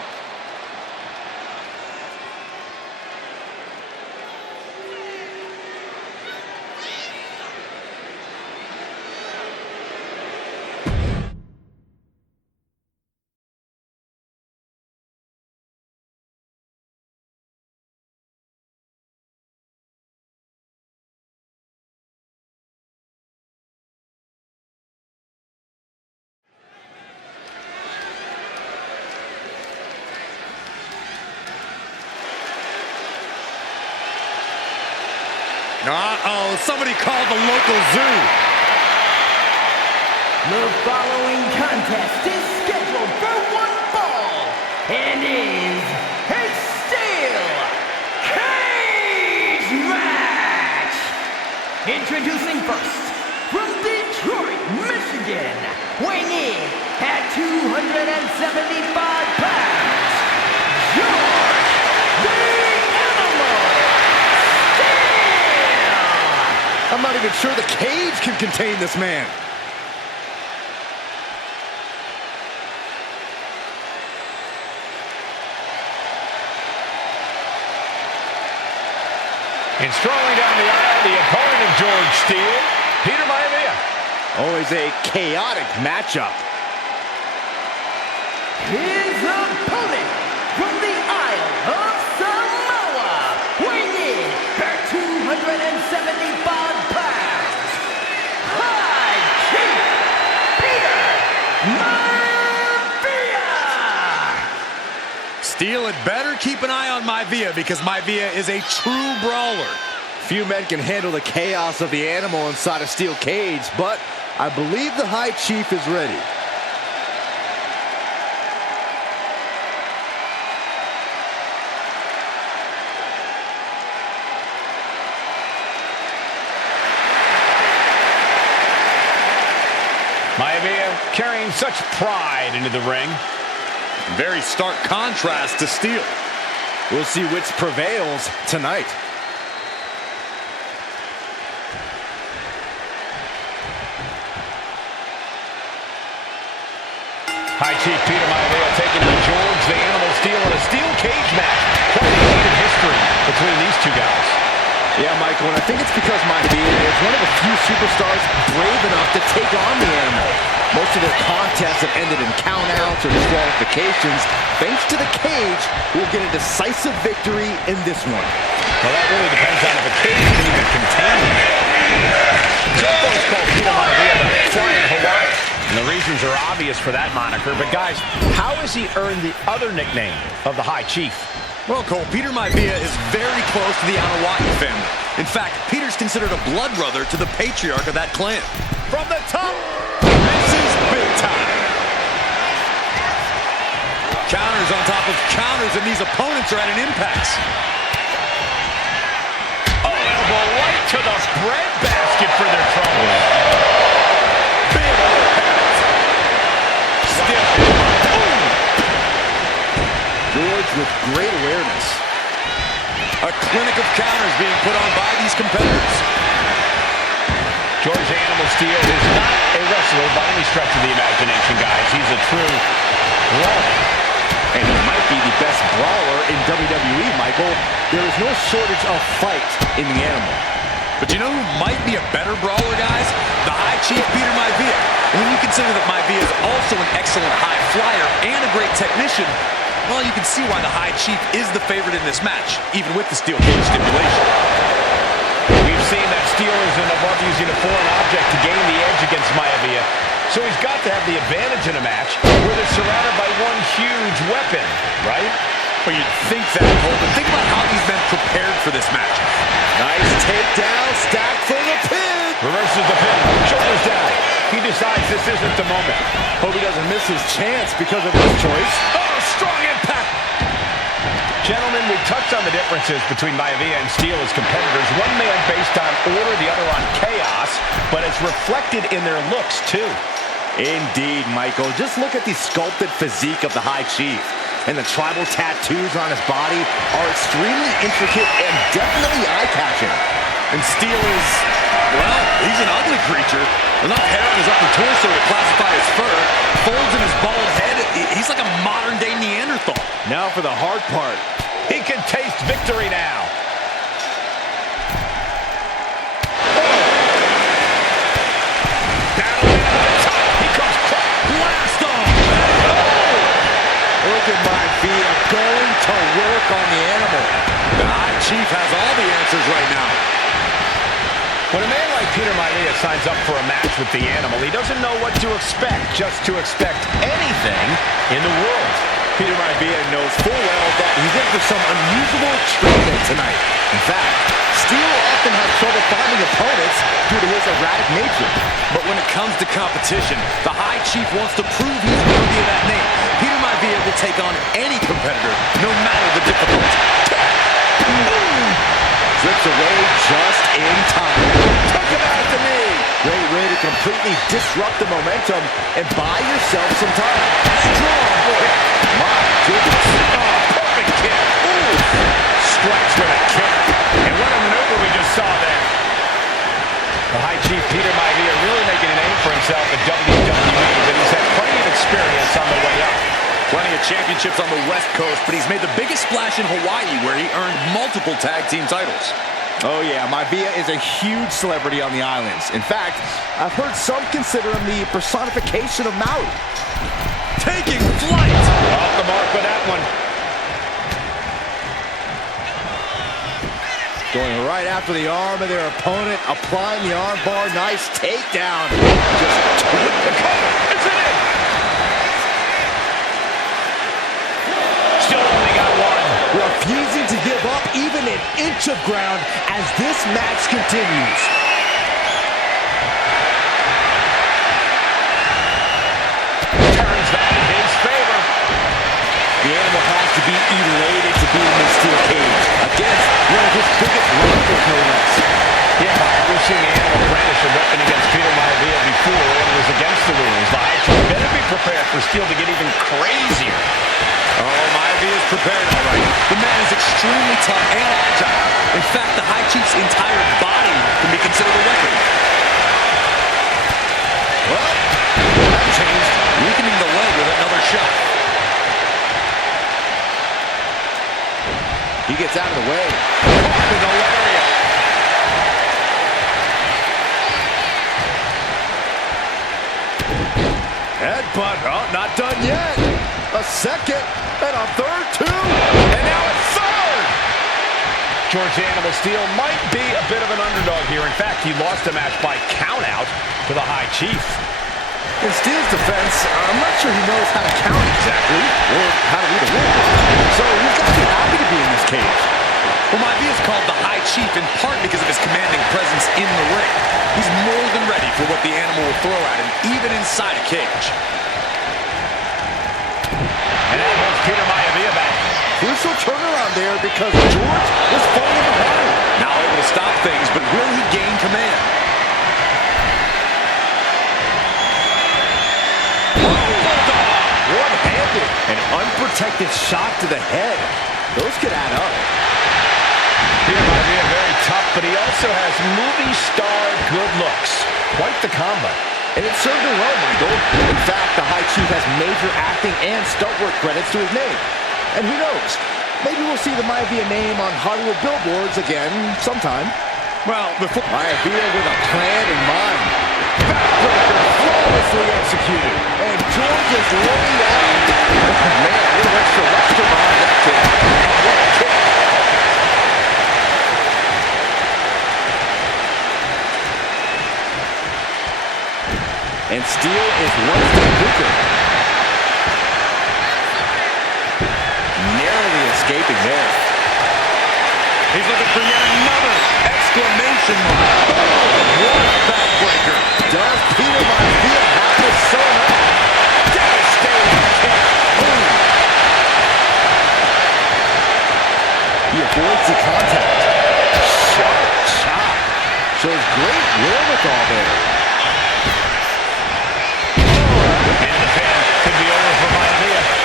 Uh-oh, somebody called the local zoo. The following contest is scheduled for one fall and is a steel cage match. Introducing first, from Detroit, Michigan, weighing in at 275 pounds, George the Animal Steel. I'm not even sure the cage can contain this man. And strolling down the aisle, the opponent of George Steele, Peter Maivia. Always a chaotic matchup. His opponent from the Isle of Samoa, weighing in at 275 pounds, High Chief Peter Maivia. Steele had better keep an eye on Maivia because Maivia is a true brawler. Few men can handle the chaos of the animal inside a steel cage, but I believe the High Chief is ready. Maivia carrying such pride into the ring. Very stark contrast to Steele. We'll see which prevails tonight. High Chief Peter Maivia taking on George the Animal Steele in a steel cage match. Quite a heated history between these two guys. Yeah, Michael, and I think it's because Maivia is one of the few superstars brave enough to take on the animal. Most of their contests have ended in countouts or disqualifications. Thanks to the cage, we'll get a decisive victory in this one. Well, that really depends on if a cage can even contain him. Some folks call Peter Maivia the Flying Hawaii. And the reasons are obvious for that moniker. But guys, how has he earned the other nickname of the High Chief? Well, Cole, Peter Maivia is very close to the Anawati family. In fact, Peter's considered a blood brother to the patriarch of that clan. From the top, This is big time. Counters on top of counters, and these opponents are at an impasse. oh, elbow right to the breadbasket for their trouble. Big impact. Stiff. George with great awareness. A clinic of counters being put on by these competitors. George the Animal Steele is not a wrestler by any stretch of the imagination, guys. He's a true brawler. And he might be the best brawler in WWE, Michael. There is no shortage of fight in the animal. But you know who might be a better brawler, guys? The High Chief Peter Maivia. And when you consider that Maivia is also an excellent high flyer and a great technician, well, you can see why the High Chief is the favorite in this match, even with the steel cage stipulation. We've seen that Steele isn't above using a foreign object to gain the edge against Maivia. So he's got to have the advantage in a match where they're surrounded by one huge weapon, right? Well, you'd think that, Cole, but think about how these men prepared for this match. Nice takedown, stack for the pin. Reverses the pin, shoulders down. He decides this isn't the moment. Hope he doesn't miss his chance because of this choice. Oh, strong impact. Gentlemen, we've touched on the differences between Maivia and Steele as competitors. One man based on order, the other on chaos, but it's reflected in their looks, too. Indeed, Michael. Just look at the sculpted physique of the High Chief. And the tribal tattoos on his body are extremely intricate and definitely eye-catching. And Steele is, well, he's an ugly creature. Enough hair on his upper torso to classify as fur. Folds in his bald head. He's like a modern-day Neanderthal. Now for the hard part. He can taste victory now. Look at Maivia going to work on the animal. The High Chief has all the answers right now. When a man like Peter Maivia signs up for a match with the animal, he doesn't know what to expect, just to expect anything in the world. Peter Maivia knows full well that he's in for some unusual treatment tonight. In fact, Steele often has trouble finding opponents due to his erratic nature. But when it comes to competition, the High Chief wants to prove he's worthy of that name. Peter Maivia will take on any competitor, no matter the difficulty. Slips away just in time. Took him out at the knee. Great way to completely disrupt the momentum and buy yourself some time. Strong kick. My goodness. Oh, perfect kick. Ooh. Strikes with a kick. And what a maneuver we just saw there. The High Chief Peter Maivia really making a name for himself at WWE, but he's had plenty of experience on the way up. Plenty of championships on the West Coast, but he's made the biggest splash in Hawaii, where he earned multiple tag team titles. Oh yeah, Maivia is a huge celebrity on the islands. In fact, I've heard some consider him the personification of Maui. Taking flight! Off the mark with that one. Going right after the arm of their opponent, applying the arm bar. Nice takedown. Just The cover. Is it in? Still only got one. refusing to give up even an inch of ground as this match continues. Turns that in his favor. The animal has to be elated to be in this steel cage against one of his biggest rivals, no less. Yeah, we've seen the animal brandish a weapon against Peter Maivia before, and it was against the rules. The High Chief better be prepared for Steele to get even crazier. Oh, Maivia is prepared, all right. The man is extremely tough and agile. In fact, the High Chief's entire body can be considered a weapon. Well, that changed. Weakening the leg with another shot. He gets out of the way. Caught in the lariat. Headbutt. Oh, not done yet. A second and a third, too. And now a third. George the Animal Steele might be a bit of an underdog here. In fact, he lost the match by countout to the High Chief. In Steele's defense, I'm not sure he knows how to count exactly or how to read a rule. So he's got to be happy to be in this cage. Well, Maivia is called the High Chief in part because of his commanding presence in the ring. He's more than ready for what the animal will throw at him, even inside a cage. And that holds Peter Maivia back. Crucial turnaround there because George was falling behind. Now able to stop things, but will he gain command? One-handed. An unprotected shot to the head. Those could add up. Peter Maivia very tough, but he also has movie star good looks. Quite the combo. And it served him well, Michael. In fact, the High Chief has major acting and stunt work credits to his name. And who knows? Maybe we'll see the Maivia name on Hollywood billboards again sometime. Well, before Maivia with a plan in mind. Backbreaker flawlessly executed. And George is laid out. Oh, man, a little extra luster behind that kick. What a kick. And Steele escaping there. He's looking for yet another exclamation mark. What a backbreaker. Does Peter Maivia have to sew him up? Devastating kick. Boom. He avoids the contact. Sharp chop. Shows great wherewithal there. And the pin could be over for Maivia.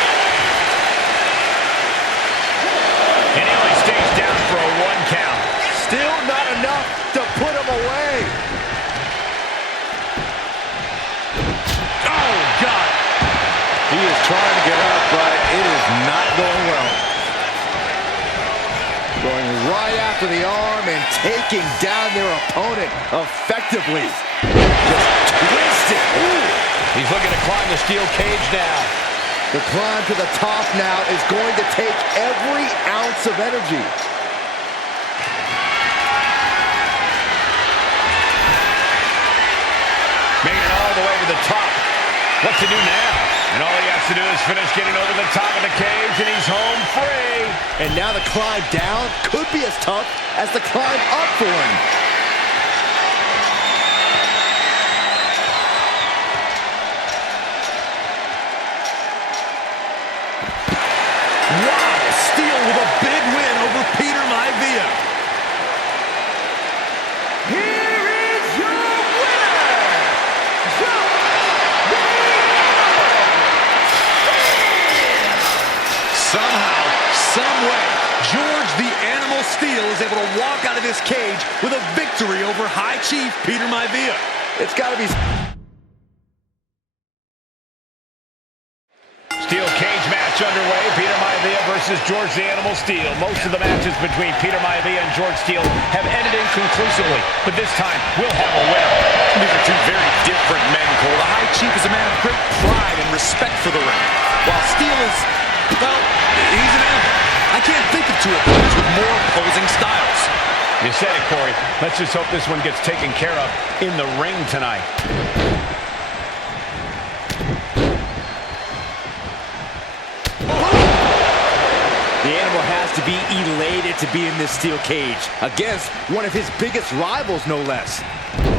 And he only stays down for a 1 count. Still not enough to put him away. Oh, God. He is trying to get up, but it is not going well. Going right after the arm and taking down their opponent effectively. Just twisted. Ooh. He's looking to climb the steel cage now. The climb to the top now is going to take every ounce of energy. Making it all the way to the top. What to do now? And all he has to do is finish getting over the top of the cage, and he's home free. And now the climb down could be as tough as the climb up for him. Wow, Steel with a big win over Peter Maivia. Here is your winner, Somehow, someway, George the Animal Steel is able to walk out of this cage with a victory over High Chief Peter Maivia. It's got to be... Steel cage match underway. Peter Maivia versus George the Animal Steel. Most of the matches between Peter Maivia and George Steel have ended inconclusively, but this time we'll have a winner. These are two very different men, Cole. The High Chief is a man of great pride and respect for the ring, while Steel is, well, he's an animal. I can't think of two opponents with more opposing styles. You said it, Corey. Let's just hope this one gets taken care of in the ring tonight. The Animal has to be elated to be in this steel cage against one of his biggest rivals, no less.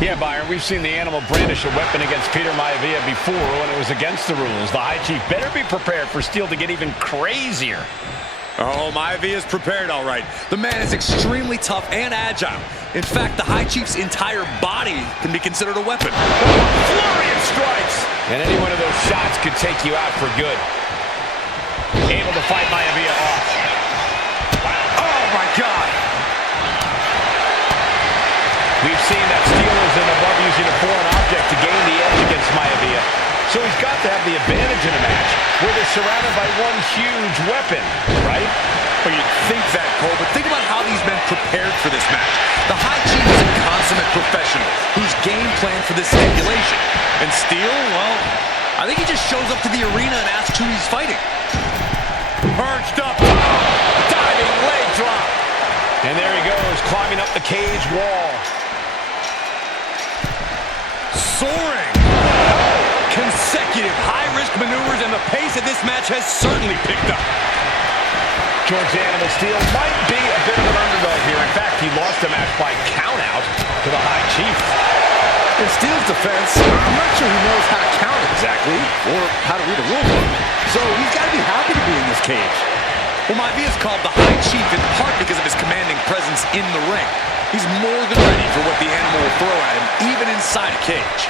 Yeah, Byron, we've seen the Animal brandish a weapon against Peter Maivia before when it was against the rules. The High Chief better be prepared for Steel to get even crazier. Oh, Maivia is prepared, all right. The man is extremely tough and agile. In fact, the High Chief's entire body can be considered a weapon. Flurry of strikes! And any one of those shots could take you out for good. Able to fight Maivia off. Oh, my God! We've seen that Steel is above using a foreign object to gain the edge against Maivia. So he's got to have the advantage in a match where they're surrounded by one huge weapon, right? Well, you'd think that, Cole, but think about how these men prepared for this match. The High Chief is a consummate professional who's game planned for this stipulation. And Steel, well, I think he just shows up to the arena and asks who he's fighting. Perched up top, diving leg drop. And there he goes, climbing up the cage wall. Soaring. Consecutive high-risk maneuvers, and the pace of this match has certainly picked up. George the Animal Steel might be a bit of an underdog here. In fact, he lost a match by countout to the High Chief. In Steel's defense, I'm not sure he knows how to count exactly or how to read a rule book. So he's got to be happy to be in this cage. Well, Maivia is called the High Chief in part because of his commanding presence in the ring. He's more than ready for what the Animal will throw at him, even inside a cage.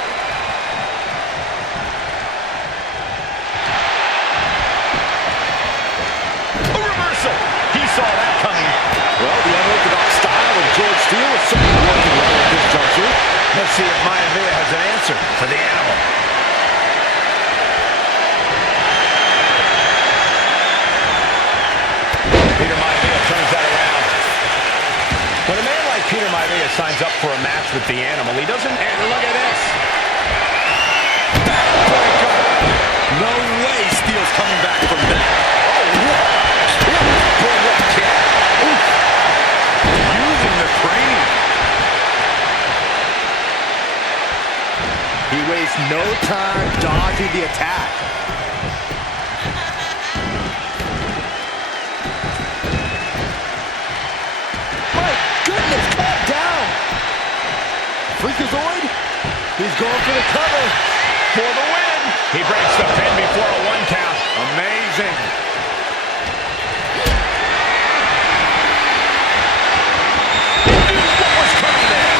He saw that coming. Well, the unorthodox style of George Steel is certainly working well at this juncture. Let's see if Maivia has an answer for the Animal. Peter Maivia turns that around. When a man like Peter Maivia signs up for a match with the Animal, he doesn't... And look at this. Backbreaker. No way Steel's coming back from that. Oh, what? Using the crane. He wastes no time dodging the attack. going for the cover. For the win. He breaks the pin before a 1 count. Amazing. What was coming there?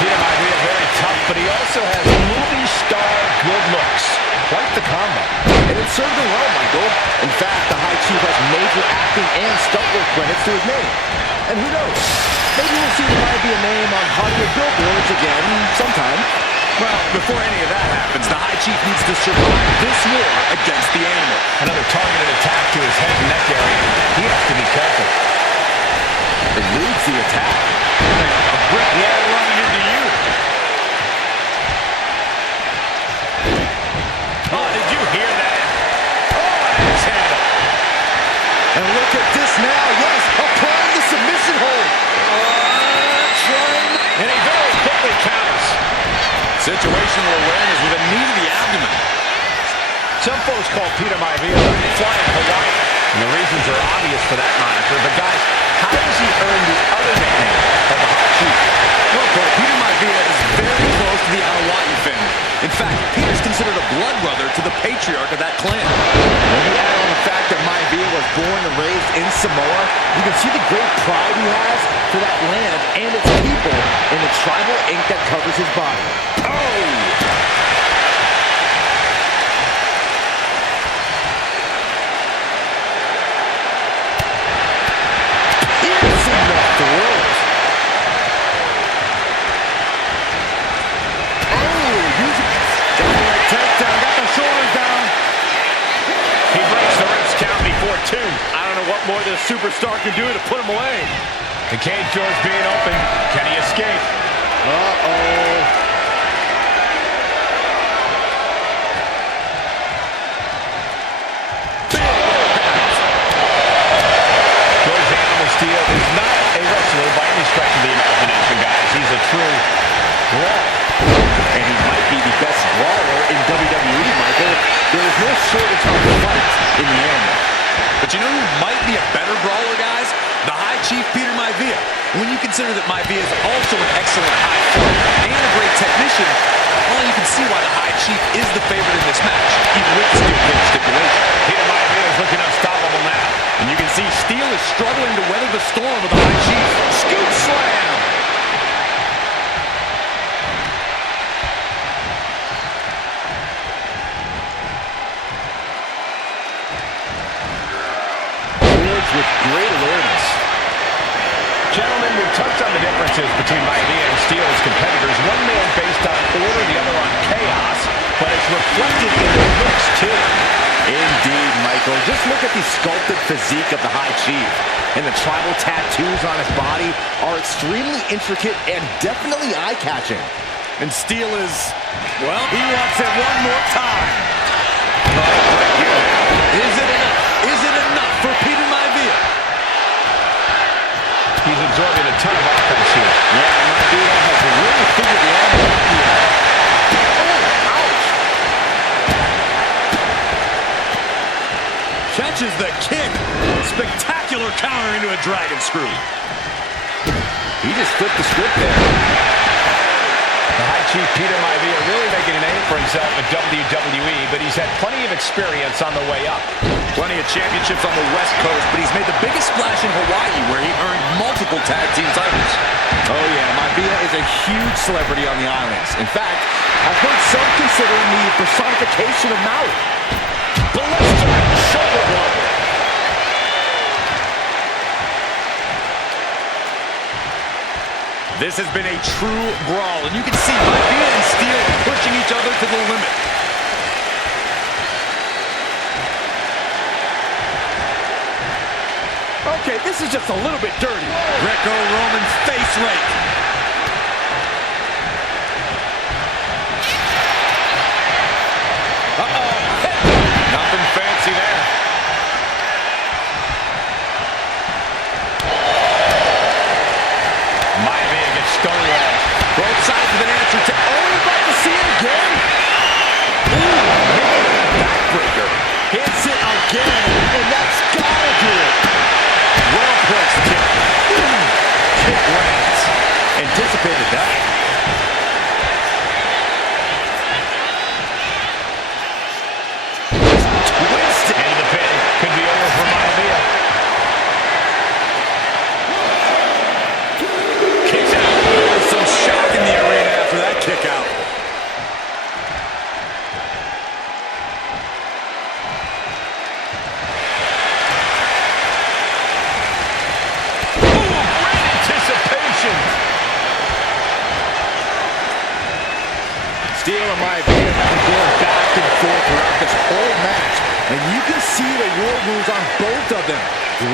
Peter might be very tough, but he also has movie star good looks. Quite the combo. And it served him well, Michael. In fact, the High Chief has major acting and stunt work credits to his name. And who knows? Maybe we'll see there might be a name on Hollywood billboards again sometime. Well, before any of that happens, the High Chief needs to survive this war against the animal. Another targeted attack to his head and neck area. He has to be careful. Eludes the attack. A brick wall running into you. Oh, did you hear that? Oh, axe handle. And look at this now. Yes, applying the submission hold. And he very quickly counters. Situational awareness with a knee to the abdomen. Some folks call Peter Maivia the Flying Hawaii. And the reasons are obvious for that moniker. But guys, how does he earn the other nickname of the High Chief? Well, Cole, Peter Maivia is very close to the Hawaii family. In fact, Peter's considered a blood brother to the patriarch of that clan. When you add on the fact that Maivia was born and raised in Samoa, you can see the great pride he has for that land and its people in the tribal ink that covers his body. Oh! I don't know what more this superstar can do to put him away. The cage door's being opened. Can he escape? Uh-oh. George Animal Steel is not a wrestler by any stretch of the imagination, guys. He's a true brawler. And he might be the best brawler in WWE, Michael. There is no shortage of fights in the animal. But you know who might be a better brawler, guys? The High Chief Peter Maivia. When you consider that Maivia is also an excellent high flyer and a great technician, well, you can see why the High Chief is the favorite in this match, even with the steel cage stipulation. Peter Maivia is looking unstoppable now. And you can see Steel is struggling to weather the storm of the High Chief. Scoop slam! With great awareness. Gentlemen, we've touched on the differences between Maivia and Steel's competitors. One man based on order, the other on chaos, but it's reflected in their looks, too. Indeed, Michael. Just look at the sculpted physique of the High Chief. And the tribal tattoos on his body are extremely intricate and definitely eye-catching. And Steel is, well, he wants it one more time. Is it enough? Is it enough for Peter Maivia? He's absorbing a ton of offense here. Yeah, Maivia has really figured the animal out here. Oh, ouch! Catches the kick. Spectacular counter into a dragon screw. He just flipped the script there. The High Chief Peter Maivia really making a name for himself in WWE, but he's had plenty of experience on the way up. Plenty of championships on the West Coast, but he's made the biggest splash in Hawaii, where he earned multiple tag team titles. Oh yeah, Maivia is a huge celebrity on the islands. In fact, I've heard some consider him the personification of Maui. Ballistic shoulder blow. This has been a true brawl, and you can see Maivia and Steel pushing each other to the limit. Okay, this is just a little bit dirty. Greco-Roman face rake. Uh-oh. Nothing fancy there. Maivia gets stonewalled. Both sides with an answer to. Oh, we'd like to see it again. Ooh, backbreaker. Hits it again, and that's gotta do it. Well placed kick. Kick lands. Steel and Maivia have been going back and forth throughout this whole match, and you can see the war wounds on both of them.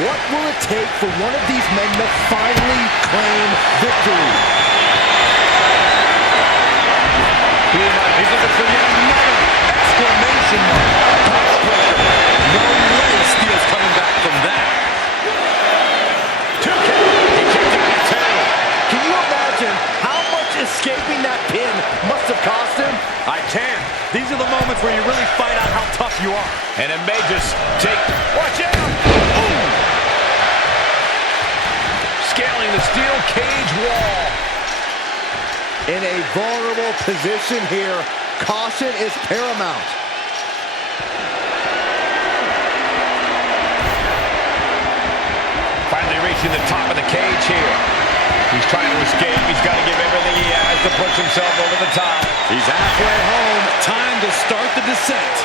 What will it take for one of these men to finally claim victory? He's looking for yet another exclamation mark. Punch pressure. No way Steel's coming back from that. 2K. He kicked out at 2. Can you imagine how much escaping that pin must have cost him? I can. These are the moments where you really find out how tough you are. And it may just take... Watch out! Ooh. Scaling the steel cage wall. In a vulnerable position here, caution is paramount. Finally reaching the top of the cage here. He's trying to escape. He's got to give everything he has to push himself over the top. He's halfway home. Time to start the descent.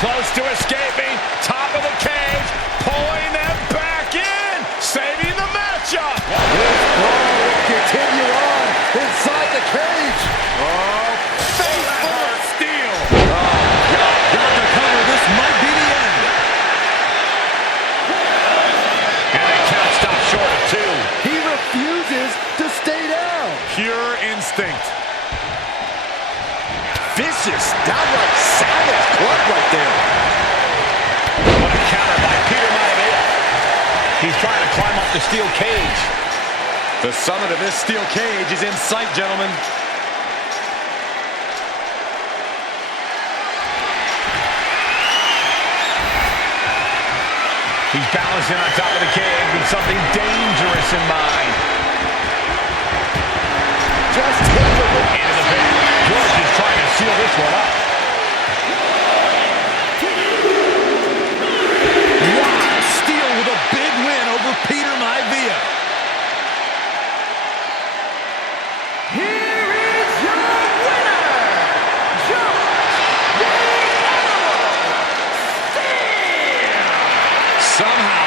Close to escaping. Top of the cage. Pulling them back in. Saving the matchup. This brawl will continue on inside the cage. Oh, face full of steel. Oh, got to cover. This might be the end. And the count stops short of 2. He refuses to stay down. Pure instinct. Vicious, downright savage club right there. What a counter by Peter Maivia. He's trying to climb up the steel cage. The summit of this steel cage is in sight, gentlemen. He's balancing on top of the cage with something dangerous in mind. Just hit with it. Into the pin. George is trying to seal this one up. Wow, Steel with a big win over Peter Maivia. Here is your winner, George the Animal Steel. Somehow,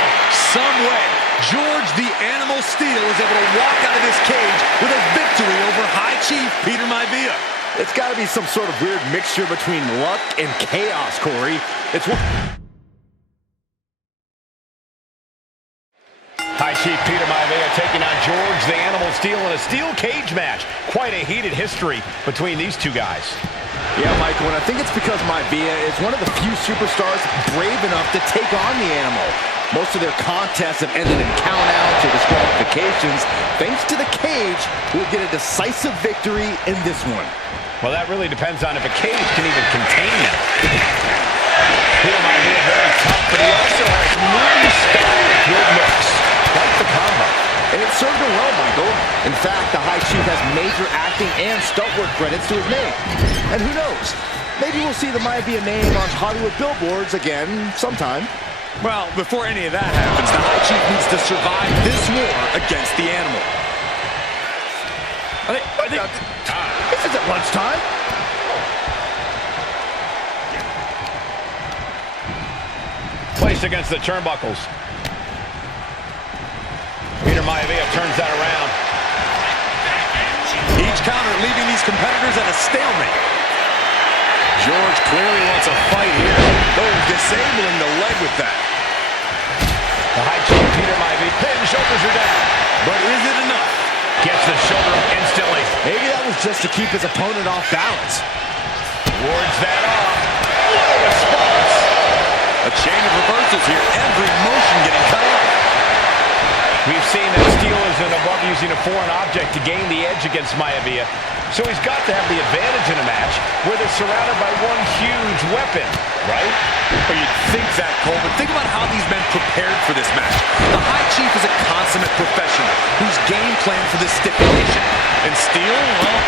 some way, George the Animal Steel is able to walk out of this cage with a victory over High Chief Peter Maivia. It's got to be some sort of weird mixture between luck and chaos, Corey. It's one... High Chief Peter Maivia taking on George the Animal Steel in a steel cage match. Quite a heated history between these two guys. Yeah, Michael, and I think it's because Maivia is one of the few superstars brave enough to take on the Animal. Most of their contests have ended in countouts or disqualifications. Thanks to the cage, we'll get a decisive victory in this one. Well, that really depends on if a cage can even contain them. Peter Maivia very tough, but he also has movie style good looks. Quite the combo. And it served him well, Michael. In fact, the High Chief has major acting and stunt work credits to his name. And who knows? Maybe we'll see the Maivia name on Hollywood billboards again sometime. Well, before any of that happens, the High Chief needs to survive this war against the Animal. I think this is at lunchtime. Placed against the turnbuckles. Peter Maivia turns that around. Each counter leaving these competitors at a stalemate. George clearly wants a fight here. Oh, disabling the leg with that. The High Chief Peter Maivia pin, shoulders are down. But is it enough? Gets the shoulder up instantly. Maybe that was just to keep his opponent off balance. Wards that off. What a response. A chain of reversals here. Every motion getting cut off. We've seen that Steel isn't above using a foreign object to gain the edge against Maivia, so he's got to have the advantage in a match where they're surrounded by one huge weapon, right? Well, you'd think that, Cole, but think about how these men prepared for this match. The High Chief is a consummate professional who's game planned for this stipulation. And Steel, well,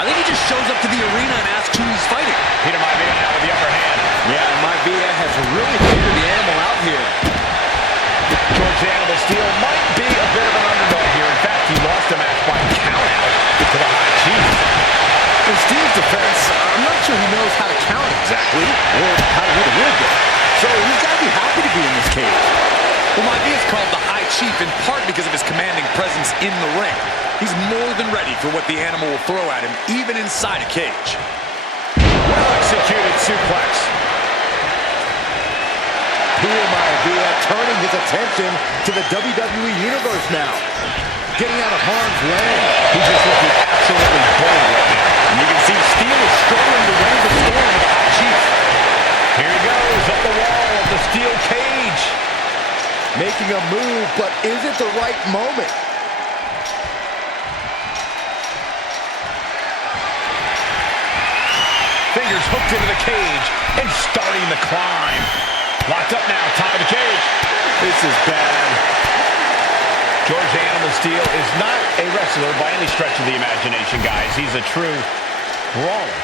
I think he just shows up to the arena and asks who he's fighting. Peter Maivia now with the upper hand. Yeah, Maivia has really figured the Animal out here. George the Animal Steel might be a bit of an underdog here. In fact, he lost the match by countout to the High Chief. In Steel's defense, I'm not sure he knows how to count exactly, or how to hit a wood. So he's got to be happy to be in this cage. Well, Maivia's called the High Chief in part because of his commanding presence in the ring. He's more than ready for what the animal will throw at him, even inside a cage. Well-executed suplex. Peter Maivia turning his attention to the WWE Universe now. Getting out of harm's way. He's just looking absolutely bold right now. And you can see Steel is struggling to raise the storm of the High Chief. Here he goes, up the wall of the steel cage. Making a move, but is it the right moment? Fingers hooked into the cage and starting the climb. Locked up now, top of the cage. This is bad. George Animal Steel is not a wrestler by any stretch of the imagination, guys. He's a true brawler.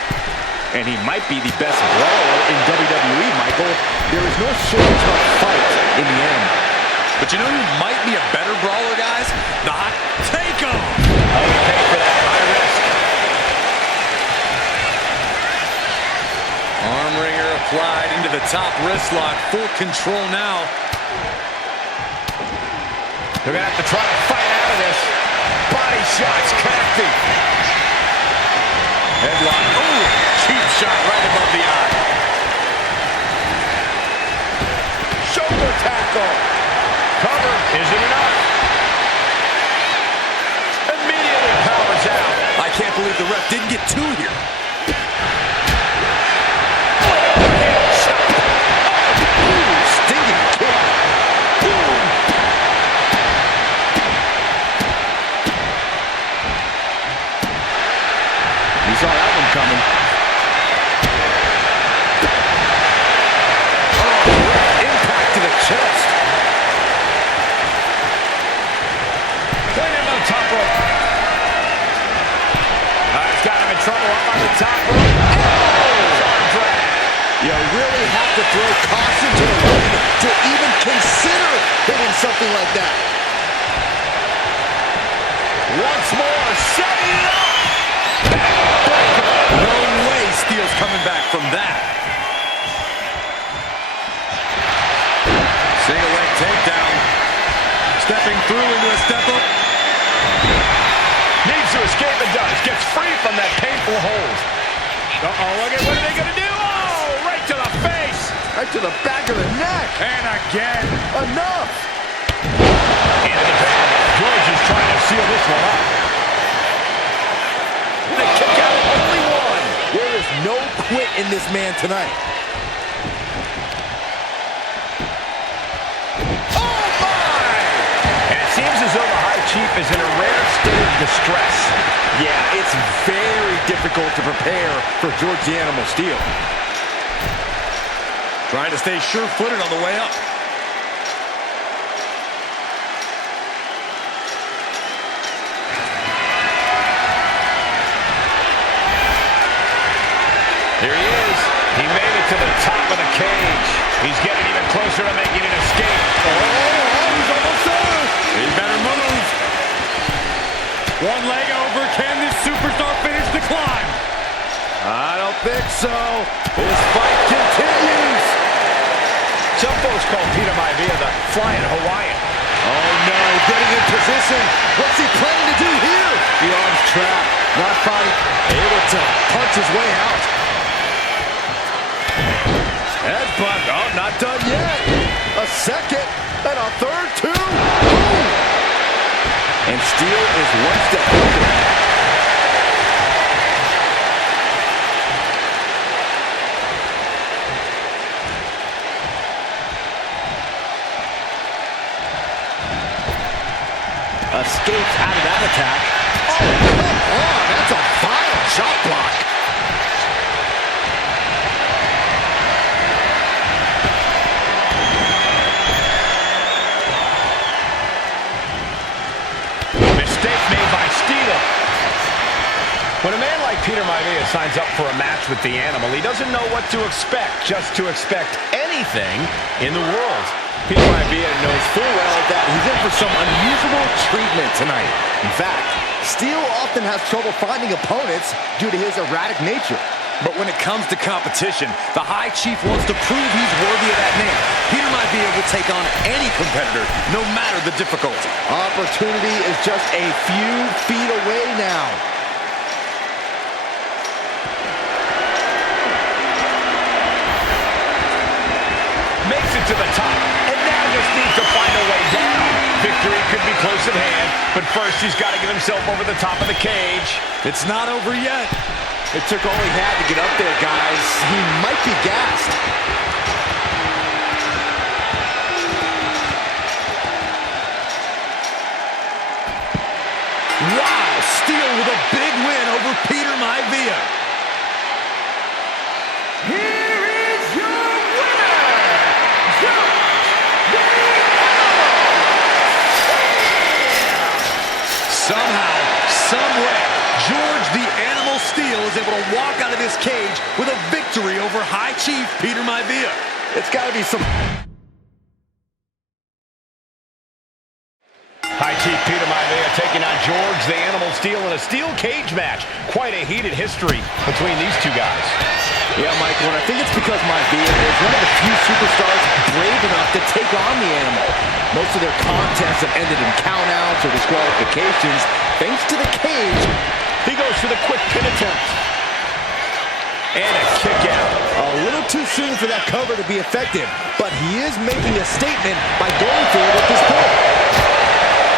And he might be the best brawler in WWE, Michael. There is no shortage of fight in the end. But you know who might be a better brawler, guys? The Hot Takeoff! Oh, you pay for that high risk. Arm wringer applied into the top wrist lock. Full control now. They're going to have to try to fight out of this. Body shots connecting. Headlock. Ooh, cheap shot right above the eye. Shoulder tackle. Cover. Isn't enough. Immediately powers out. I can't believe the ref didn't get two here. Stinging kick. You saw that one coming. Oh, impact to the chest. Put him on the top rope. He's got him in trouble up on the top rope. You really have to throw caution to the wind to even consider hitting something like that. Once more, setting it up. No way Steel's coming back from that. Single leg takedown. Stepping through into a step up. Needs to escape and does. Gets free from that painful hold. Uh-oh, look at what are they going to do? Oh, right to the face. Right to the back of the neck. And again. Enough. Into the bed. George is trying to seal this one up. The kick out, only one. There is no quit in this man tonight. Oh, my! And it seems as though the High Chief is in a rare state of distress. Yeah, it's very difficult to prepare for George the Animal Steel. Trying to stay sure-footed on the way up. Here he is. He made it to the top of the cage. He's getting even closer to making an escape. Oh, he's almost there. He better move. One leg over. Can this superstar finish the climb? I don't think so. This fight continues. Some folks call Peter Maivia the Flying Hawaiian. Oh, no. Getting in position. What's he planning to do here? The arm's trapped. Not fighting. Able to punch his way out. Headbutt. Oh, not done yet. A second. And a third, too. Boom. And Steel is one step closer. Escapes out of that attack. Oh, come on. That's a vile chop block. Mistake made by Steel. When a man like Peter Maivia signs up for a match with the Animal, he doesn't know what to expect, just to expect anything in the world. Peter Maivia knows full well that he's in for some unusual treatment tonight. In fact, Steel often has trouble finding opponents due to his erratic nature. But when it comes to competition, the High Chief wants to prove he's worthy of that name. Peter Maivia will take on any competitor, no matter the difficulty. Opportunity is just a few feet away now. Makes it to the top, and now just needs to find a way down. Victory could be close at hand, but first he's got to get himself over the top of the cage. It's not over yet. It took all he had to get up there, guys. He might be gassed. Wow, Steele with a big win over Peter Maivia. Here is your winner, George the Somehow, someway, George the Animal Steele is able to walk out of this cage with a victory over High Chief Peter Maivia. It's got to be some... High Chief Peter Maivia taking on George the Animal Steele in a steel cage match. Quite a heated history between these two guys. Yeah, Michael, and I think it's because Maivia is one of the few superstars brave enough to take on the Animal. Most of their contests have ended in countouts or disqualifications. Thanks to the cage, He goes for the quick pin attempt. And a kick out. a little too soon for that cover to be effective, but he is making a statement by going for it at this point.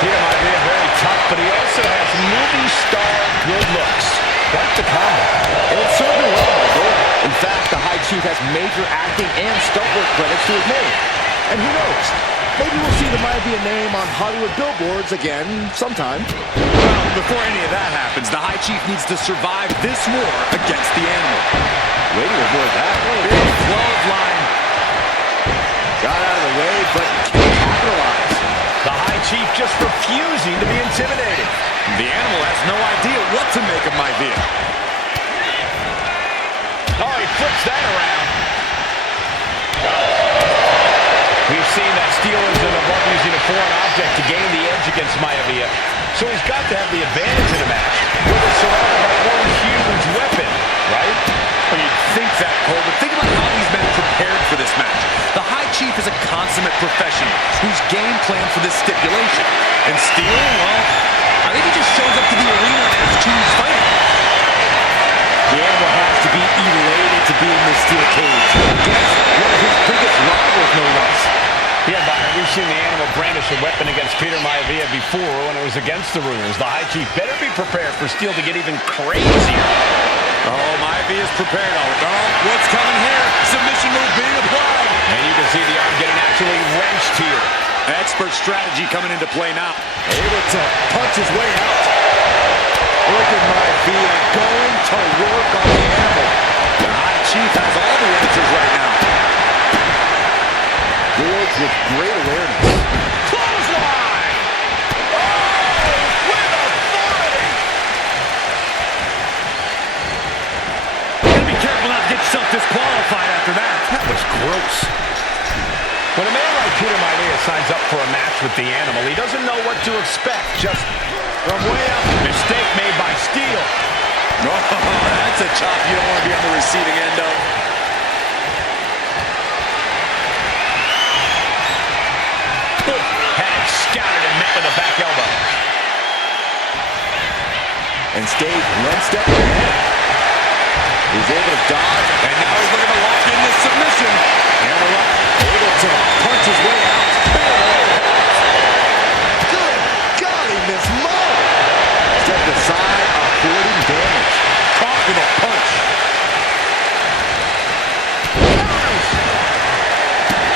Peter Maivia very tough, but he also has movie star good looks. Quite the combo. And it's serving well, Michael. In fact, the High Chief has major acting and stunt work credits to his name. And who knows? Maybe we'll see the Maivia name on Hollywood billboards again sometime. Well, before any of that happens, the High Chief needs to survive this war against the Animal. Waiting to avoid that. Big clothesline. Got out of the way, but can't capitalize. The High Chief just refusing to be intimidated. The Animal has no idea what to make of Maivia. Oh, he flips that around. We've seen that Steele is above using a foreign object to gain the edge against Maivia. So he's got to have the advantage in a match. Whether surrounded by one huge weapon, right? Well, you'd think that, Cole, but think about how these men prepared for this match. The High Chief is a consummate professional who's game planned for this stipulation. And Steele, well, I think he just shows up to the arena and asks who he's fighting. The Animal has to be elated to be in this steel cage against one of his biggest rivals, no less. Yeah, Byron, we've seen the Animal brandish a weapon against Peter Maivia before when it was against the rules. The High Chief better be prepared for Steele to get even crazier. Oh, Maivia's prepared. Oh, what's coming here? Submission move being applied. And you can see the arm getting actually wrenched here. Expert strategy coming into play now. Able to punch his way out. Look at Maivia going to work on the Animal. The High Chief has all the answers right now. George with great awareness. Clothesline! Oh, with authority! You gotta be careful not to get yourself disqualified after that. That was gross. When a man like Peter Maivia signs up for a match with the Animal, he doesn't know what to expect. Just from way up, mistake made by Steele. Oh, that's a chop you don't want to be on the receiving end of. Head scouted and met with a back elbow. And stayed one step ahead. He's able to dodge. And now he's looking to lock in this submission. Animal able to punch his way out. Good God, he missed Mo. Stepped aside, avoiding damage. Talk with a punch.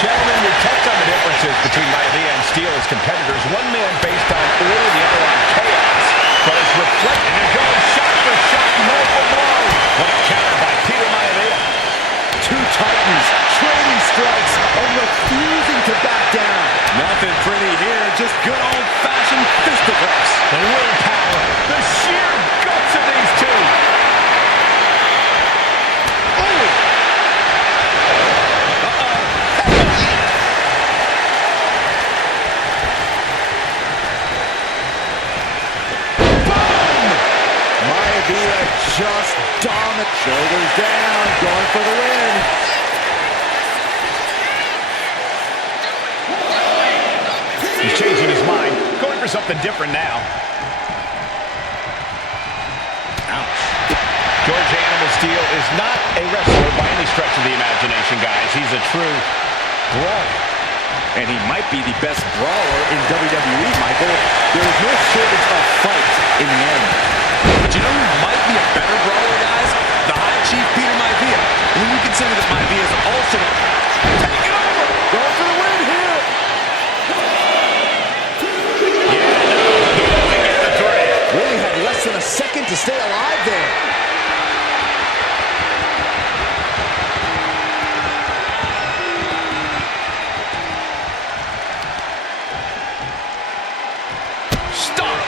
Gentlemen, we touched on the differences between Maivia and Steele as competitors. One man based on order, the other on chaos. But it's reflected and goes shot for shot, blow for blow. What a counter by Peter Maivia. Two Titans trading strikes and refusing to back down. Nothing pretty here, just good old-fashioned fisticuffs. The willpower, the sheer guts of these two. Just dominant. Shoulders down, going for the win. He's changing his mind, going for something different now. Ouch. George Animal Steel is not a wrestler by any stretch of the imagination, guys. He's a true brawler. And he might be the best brawler in WWE, Michael. There is no shortage of fights in the end. But you know who might be a better brawler, guys? The High Chief Peter Maivia. When you consider that Maivia is also taking over. Going for the win here. Yeah, no, he doesn't get the three. Really had less than a second to stay alive there.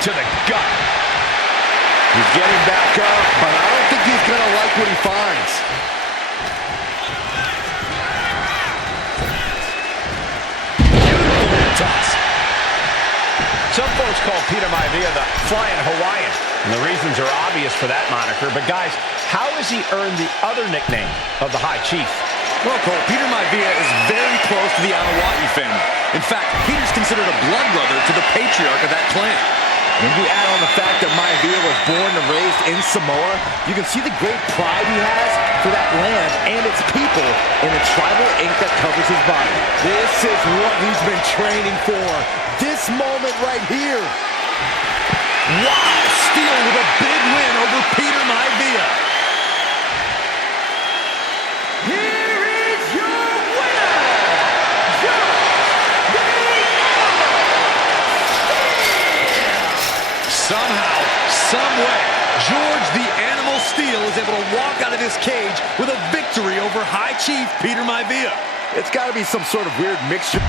To the gut. He's getting back up, but I don't think he's going to like what he finds. Beautiful toss. Some folks call Peter Maivia the Flying Hawaiian, and the reasons are obvious for that moniker. But guys, how has he earned the other nickname of the High Chief? Well, Cole, Peter Maivia is very close to the Anawati family. In fact, Peter's considered a blood brother to the patriarch of that clan. When you add on the fact that Maivia was born and raised in Samoa, you can see the great pride he has for that land and its people in the tribal ink that covers his body. This is what he's been training for. This moment right here. Wow, Steel with a big win over Peter Maivia. Here is your winner, George the Somehow, someway, George the Animal Steel is able to walk out of this cage with a victory over High Chief Peter Maivia. It's got to be some sort of weird mixture.